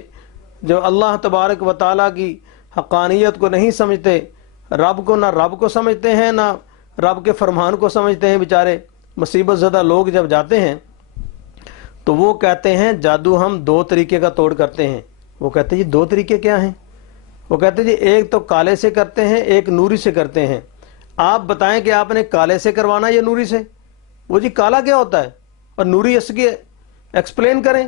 جو اللہ تبارک و تعالیٰ کی حقانیت کو نہیں سمجھتے، رب کو نہ رب کو سمجھتے ہیں نہ رب کے فرمان کو سمجھتے ہیں، بیچارے مصیبت زدہ لوگ جب جاتے ہیں تو وہ کہتے ہیں جادو ہم 2 طریقے کا توڑ کرتے ہیں۔ وہ کہتے ہیں جی 2 طریقے کیا ہیں؟ وہ کہتے ہیں جی ایک تو کالے سے کرتے ہیں، ایک نوری سے کرتے ہیں۔ آپ بتائیں کہ آپ نے کالے سے کروانا یا نوری سے؟ وہ جی کالا کیا ہوتا ہے اور نوری اس کی ایکسپلین کریں۔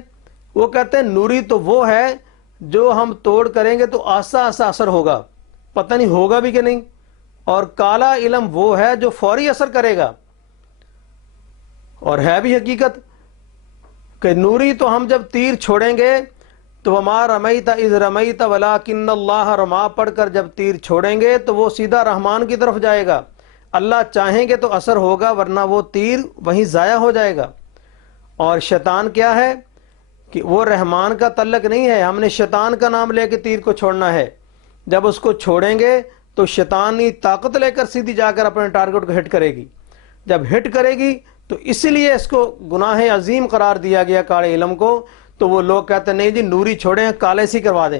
وہ کہتے ہیں نوری تو وہ ہے جو ہم توڑ کریں گے تو آہستہ آہستہ اثر ہوگا، پتہ نہیں ہوگا بھی کہ نہیں، اور کالا علم وہ ہے جو فوری اثر کرے گا، اور ہے بھی حقیقت کہ نوری تو ہم جب تیر چھوڑیں گے تو وما رمیت اذ رمیت ولکن اللہ رما پڑھ کر جب تیر چھوڑیں گے تو وہ سیدھا رحمان کی طرف جائے گا، اللہ چاہیں گے تو اثر ہوگا ورنہ وہ تیر وہیں ضائع ہو جائے گا۔ اور شیطان کیا ہے کہ وہ رحمان کا تعلق نہیں ہے، ہم نے شیطان کا نام لے کے تیر کو چھوڑنا ہے، جب اس کو چھوڑیں گے تو شیطانی طاقت لے کر سیدھی جا کر اپنے ٹارگٹ کو ہٹ کرے گی، جب ہٹ کرے گی تو اسی لیے اس کو گناہ عظیم قرار دیا گیا کالے علم کو۔ تو وہ لوگ کہتے ہیں نہیں جی نوری چھوڑیں، کالے سے کروا دیں،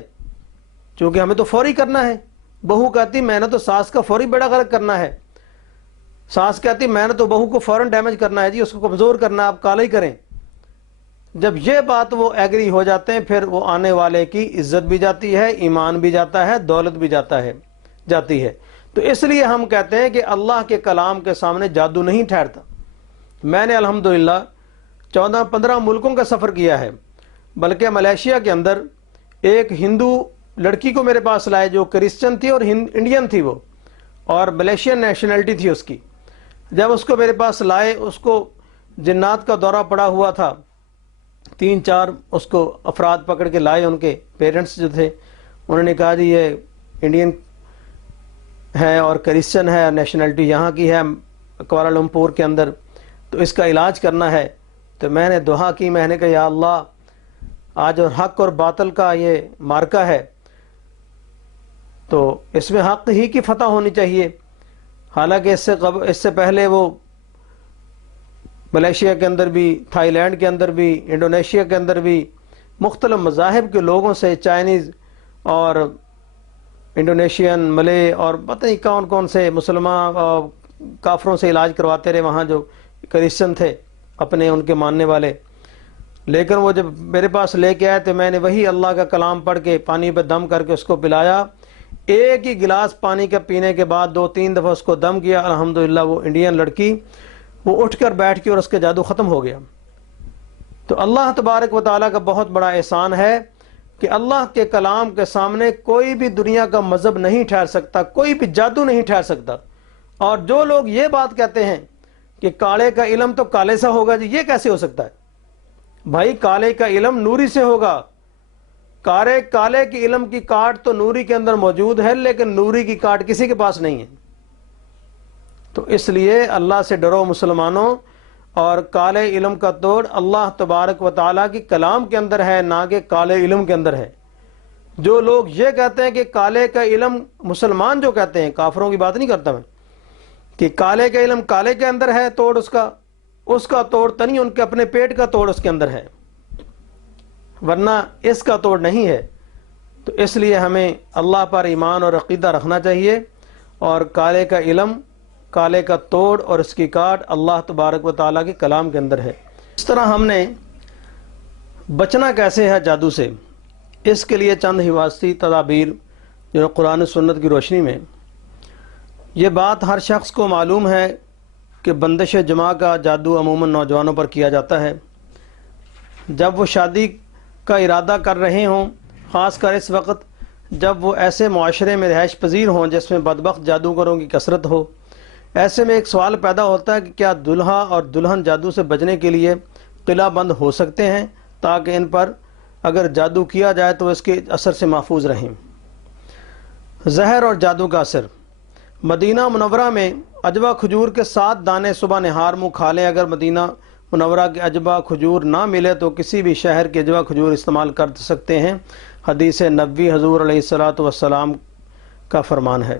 چونکہ ہمیں تو فوری کرنا ہے۔ بہو کہتی میں نے تو ساس کا فوری بیڑا غرق کرنا ہے، ساس کہتی میں نے تو بہو کو فوراً ڈیمیج کرنا ہے جی، اس کو کمزور کرنا ہے، آپ کالا ہی کریں۔ جب یہ بات وہ ایگری ہو جاتے ہیں پھر وہ آنے والے کی عزت بھی جاتی ہے، ایمان بھی جاتا ہے، دولت بھی جاتی ہے۔ تو اس لیے ہم کہتے ہیں کہ اللہ کے کلام کے سامنے جادو نہیں ٹھہرتا۔ میں نے الحمدللہ 14-15 ملکوں کا سفر کیا ہے، بلکہ ملیشیا کے اندر ایک ہندو لڑکی کو میرے پاس لائے جو کرسچن تھی اور انڈین تھی وہ، اور ملیشین نیشنلٹی تھی اس کی۔ جب اس کو میرے پاس لائے، اس کو جنات کا دورہ پڑا ہوا تھا، 3-4 اس کو افراد پکڑ کے لائے، ان کے پیرنٹس جو تھے انہوں نے کہا جی یہ انڈین ہے اور کرسچن ہے، نیشنلٹی یہاں کی ہے کوالالمپور کے اندر، تو اس کا علاج کرنا ہے۔ تو میں نے دعا کی، میں نے کہا یا اللہ آج حق اور باطل کا یہ معرکہ ہے، تو اس میں حق ہی کی فتح ہونی چاہیے۔ حالانکہ اس سے پہلے وہ ملیشیا کے اندر بھی، تھائی لینڈ کے اندر بھی، انڈونیشیا کے اندر بھی مختلف مذاہب کے لوگوں سے، چائنیز اور انڈونیشین، ملے اور پتہ نہیں کون کون سے مسلمان کافروں سے علاج کرواتے رہے وہاں جو کرسچن تھے اپنے ان کے ماننے والے۔ لیکن وہ جب میرے پاس لے کے آئے تو میں نے وہی اللہ کا کلام پڑھ کے پانی پہ دم کر کے اس کو پلایا۔ ایک ہی گلاس پانی کا پینے کے بعد 2-3 دفعہ اس کو دم کیا، الحمدللہ وہ انڈین لڑکی وہ اٹھ کر بیٹھ کے اور اس کا جادو ختم ہو گیا۔ تو اللہ تبارک و تعالیٰ کا بہت بڑا احسان ہے کہ اللہ کے کلام کے سامنے کوئی بھی دنیا کا مذہب نہیں ٹھہر سکتا، کوئی بھی جادو نہیں ٹھہر سکتا۔ اور جو لوگ یہ بات کہتے ہیں کہ کالے کا علم تو کالے سے ہوگا، جی یہ کیسے ہو سکتا ہے؟ بھائی کالے کا علم نوری سے ہوگا۔ کالے کی علم کی کاٹ تو نوری کے اندر موجود ہے، لیکن نوری کی کاٹ کسی کے پاس نہیں ہے۔ تو اس لیے اللہ سے ڈرو مسلمانوں، اور کالے علم کا توڑ اللہ تبارک و تعالیٰ کی کلام کے اندر ہے، نہ کہ کالے علم کے اندر ہے۔ جو لوگ یہ کہتے ہیں کہ کالے کا علم، مسلمان جو کہتے ہیں، کافروں کی بات نہیں کرتا میں، کہ کالے کا علم کالے کے اندر ہے توڑ، اس کا توڑ تو نہیں، ان کے اپنے پیٹ کا توڑ اس کے اندر ہے، ورنہ اس کا توڑ نہیں ہے۔ تو اس لیے ہمیں اللہ پر ایمان اور عقیدہ رکھنا چاہیے، اور کالے کا علم، کالے کا توڑ اور اس کی کاٹ اللہ تبارک و تعالیٰ کے کلام کے اندر ہے۔ اس طرح ہم نے بچنا کیسے ہے جادو سے، اس کے لیے چند حفاظتی تدابیر جو قرآن و سنت کی روشنی میں۔ یہ بات ہر شخص کو معلوم ہے کہ بندش جماع کا جادو عموماً نوجوانوں پر کیا جاتا ہے۔ جب وہ شادی کا ارادہ کر رہے ہوں، خاص کر اس وقت جب وہ ایسے معاشرے میں رہائش پذیر ہوں جس میں بدبخت جادوگروں کی کثرت ہو، ایسے میں ایک سوال پیدا ہوتا ہے کہ کیا دلہا اور دلہن جادو سے بچنے کے لیے قلعہ بند ہو سکتے ہیں، تاکہ ان پر اگر جادو کیا جائے تو اس کے اثر سے محفوظ رہیں۔ زہر اور جادو کا اثر۔ مدینہ منورہ میں عجوہ کھجور کے 7 دانے صبح نہار منہ کھا لیں۔ اگر مدینہ منورہ کے عجوہ کھجور نہ ملے تو کسی بھی شہر کے عجوہ کھجور استعمال کر سکتے ہیں۔ حدیث نبوی حضور علیہ الصلوۃ والسلام کا فرمان ہے،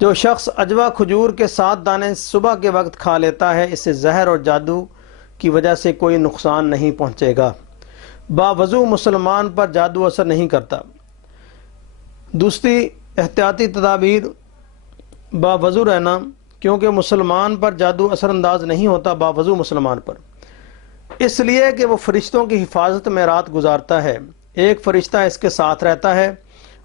جو شخص عجوہ کھجور کے 7 دانے صبح کے وقت کھا لیتا ہے، اس سے زہر اور جادو کی وجہ سے کوئی نقصان نہیں پہنچے گا۔ باوضو مسلمان پر جادو اثر نہیں کرتا۔ دوسری احتیاطی تدابیر، باوضو رہنا، کیونکہ مسلمان پر جادو اثر انداز نہیں ہوتا باوضو مسلمان پر، اس لیے کہ وہ فرشتوں کی حفاظت میں رات گزارتا ہے۔ ایک فرشتہ اس کے ساتھ رہتا ہے،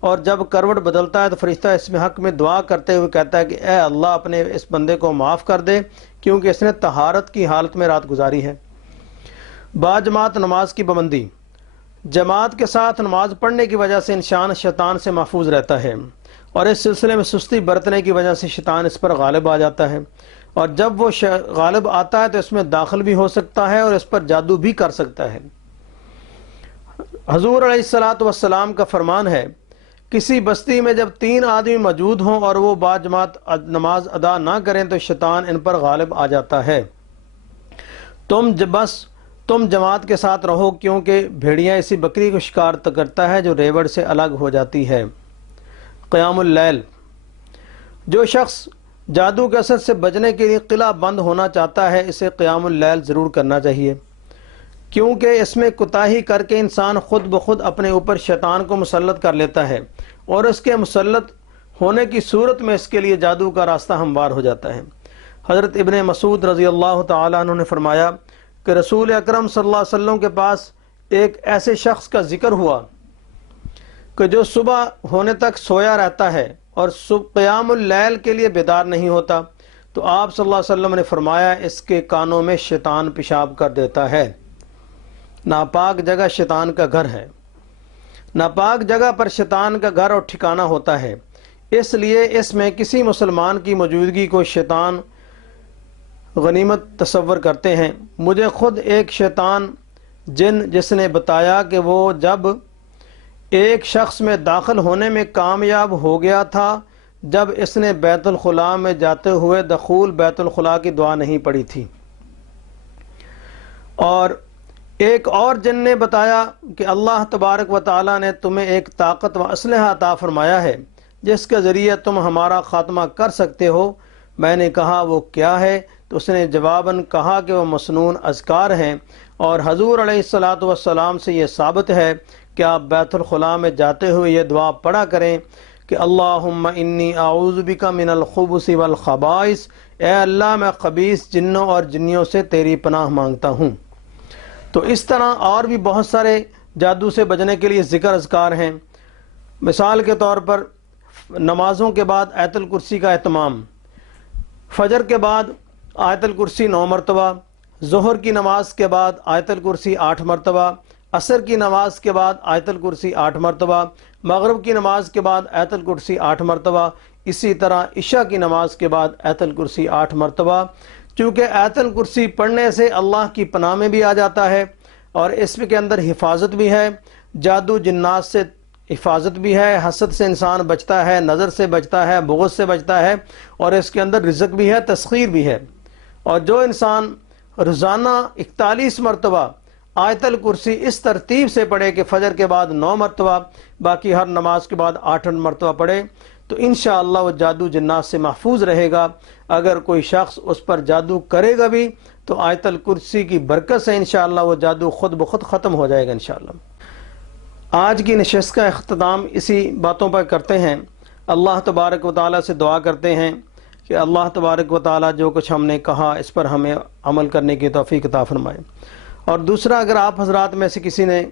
اور جب کروٹ بدلتا ہے تو فرشتہ اس میں حق میں دعا کرتے ہوئے کہتا ہے کہ اے اللہ اپنے اس بندے کو معاف کر دے، کیونکہ اس نے طہارت کی حالت میں رات گزاری ہے۔ باجماعت نماز کی پابندی۔ جماعت کے ساتھ نماز پڑھنے کی وجہ سے انسان شیطان سے محفوظ رہتا ہے، اور اس سلسلے میں سستی برتنے کی وجہ سے شیطان اس پر غالب آ جاتا ہے، اور جب وہ غالب آتا ہے تو اس میں داخل بھی ہو سکتا ہے اور اس پر جادو بھی کر سکتا ہے۔ حضور علیہ الصلوۃ والسلام کا فرمان ہے، کسی بستی میں جب 3 آدمی موجود ہوں اور وہ باجماعت نماز ادا نہ کریں تو شیطان ان پر غالب آ جاتا ہے۔ تم جماعت کے ساتھ رہو، کیونکہ بھیڑیا اسی بکری کو شکار کرتا ہے جو ریوڑ سے الگ ہو جاتی ہے۔ قیام اللیل۔ جو شخص جادو کے اثر سے بچنے کے لیے قلعہ بند ہونا چاہتا ہے، اسے قیام اللیل ضرور کرنا چاہیے، کیونکہ اس میں کوتاہی کر کے انسان خود بخود اپنے اوپر شیطان کو مسلط کر لیتا ہے، اور اس کے مسلط ہونے کی صورت میں اس کے لیے جادو کا راستہ ہموار ہو جاتا ہے۔ حضرت ابن مسعود رضی اللہ تعالیٰ عنہ نے فرمایا کہ رسول اکرم صلی اللہ علیہ وسلم کے پاس ایک ایسے شخص کا ذکر ہوا کہ جو صبح ہونے تک سویا رہتا ہے اور قیام اللیل کے لیے بیدار نہیں ہوتا تو آپ صلی اللہ علیہ وسلم نے فرمایا اس کے کانوں میں شیطان پیشاب کر دیتا ہے۔ ناپاک جگہ شیطان کا گھر ہے، ناپاک جگہ پر شیطان کا گھر اور ٹھکانہ ہوتا ہے، اس لیے اس میں کسی مسلمان کی موجودگی کو شیطان غنیمت تصور کرتے ہیں۔ مجھے خود ایک شیطان جن جس نے بتایا کہ وہ جب ایک شخص میں داخل ہونے میں کامیاب ہو گیا تھا جب اس نے بیت الخلاء میں جاتے ہوئے دخول بیت الخلاء کی دعا نہیں پڑھی تھی، اور ایک اور جن نے بتایا کہ اللہ تبارک و تعالی نے تمہیں ایک طاقت و اسلحہ عطا فرمایا ہے جس کے ذریعے تم ہمارا خاتمہ کر سکتے ہو۔ میں نے کہا وہ کیا ہے؟ تو اس نے جواباً کہا کہ وہ مسنون اذکار ہیں، اور حضور علیہ الصلاۃ والسلام سے یہ ثابت ہے کہ آپ بیت الخلاء میں جاتے ہوئے یہ دعا پڑھا کریں کہ اللہم انی اعوذ بک من الخبث والخبائث، اے اللہ میں خبیث جنوں اور جنیوں سے تیری پناہ مانگتا ہوں۔ تو اس طرح اور بھی بہت سارے جادو سے بچنے کے لیے ذکر اذکار ہیں۔ مثال کے طور پر نمازوں کے بعد آیت الکرسی کا اہتمام، فجر کے بعد آیت الکرسی 9 مرتبہ، ظہر کی نماز کے بعد آیت الکرسی 8 مرتبہ، عصر کی نماز کے بعد آیت الکرسی 8 مرتبہ، مغرب کی نماز کے بعد آیت الکرسی 8 مرتبہ، اسی طرح عشاء کی نماز کے بعد آیت الکرسی 8 مرتبہ۔ چونکہ آیت الکرسی پڑھنے سے اللہ کی پناہ میں بھی آ جاتا ہے، اور اس کے اندر حفاظت بھی ہے، جادو جنات سے حفاظت بھی ہے، حسد سے انسان بچتا ہے، نظر سے بچتا ہے، بغض سے بچتا ہے، اور اس کے اندر رزق بھی ہے، تسخیر بھی ہے۔ اور جو انسان روزانہ 41 مرتبہ آیت الکرسی اس ترتیب سے پڑھے کہ فجر کے بعد 9 مرتبہ، باقی ہر نماز کے بعد 8 مرتبہ پڑھے، تو انشاءاللہ وہ جادو جنات سے محفوظ رہے گا۔ اگر کوئی شخص اس پر جادو کرے گا بھی تو آیت الکرسی کی برکت سے انشاءاللہ وہ جادو خود بخود ختم ہو جائے گا انشاءاللہ۔ آج کی نشست کا اختتام اسی باتوں پر کرتے ہیں۔ اللہ تبارک و تعالیٰ سے دعا کرتے ہیں کہ اللہ تبارک و تعالیٰ جو کچھ ہم نے کہا اس پر ہمیں عمل کرنے کی توفیق عطا فرمائے۔ اور دوسرا، اگر آپ حضرات میں سے کسی نے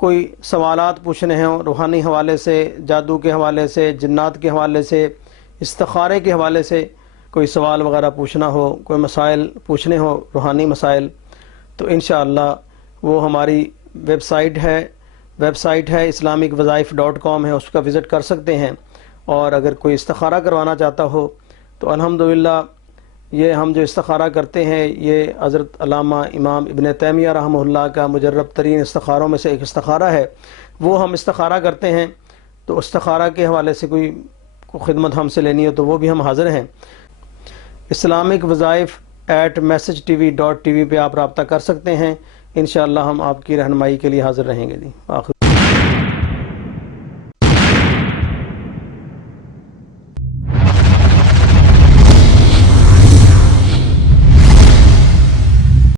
کوئی سوالات پوچھنے ہوں روحانی حوالے سے، جادو کے حوالے سے، جنات کے حوالے سے، استخارے کے حوالے سے کوئی سوال وغیرہ پوچھنا ہو، کوئی مسائل پوچھنے ہو روحانی مسائل، تو انشاءاللہ وہ ہماری ویب سائٹ ہے islamicwazaif.com ہے، اس کا وزٹ کر سکتے ہیں۔ اور اگر کوئی استخارہ کروانا چاہتا ہو تو الحمدللہ یہ ہم جو استخارہ کرتے ہیں یہ حضرت علامہ امام ابن تیمیہ رحمہ اللہ کا مجرب ترین استخاروں میں سے ایک استخارہ ہے، وہ ہم استخارہ کرتے ہیں۔ تو استخارہ کے حوالے سے کوئی خدمت ہم سے لینی ہو تو وہ بھی ہم حاضر ہیں۔ islamicwazaif@messagetv.tv پہ آپ رابطہ کر سکتے ہیں، انشاءاللہ ہم آپ کی رہنمائی کے لیے حاضر رہیں گے۔ آخر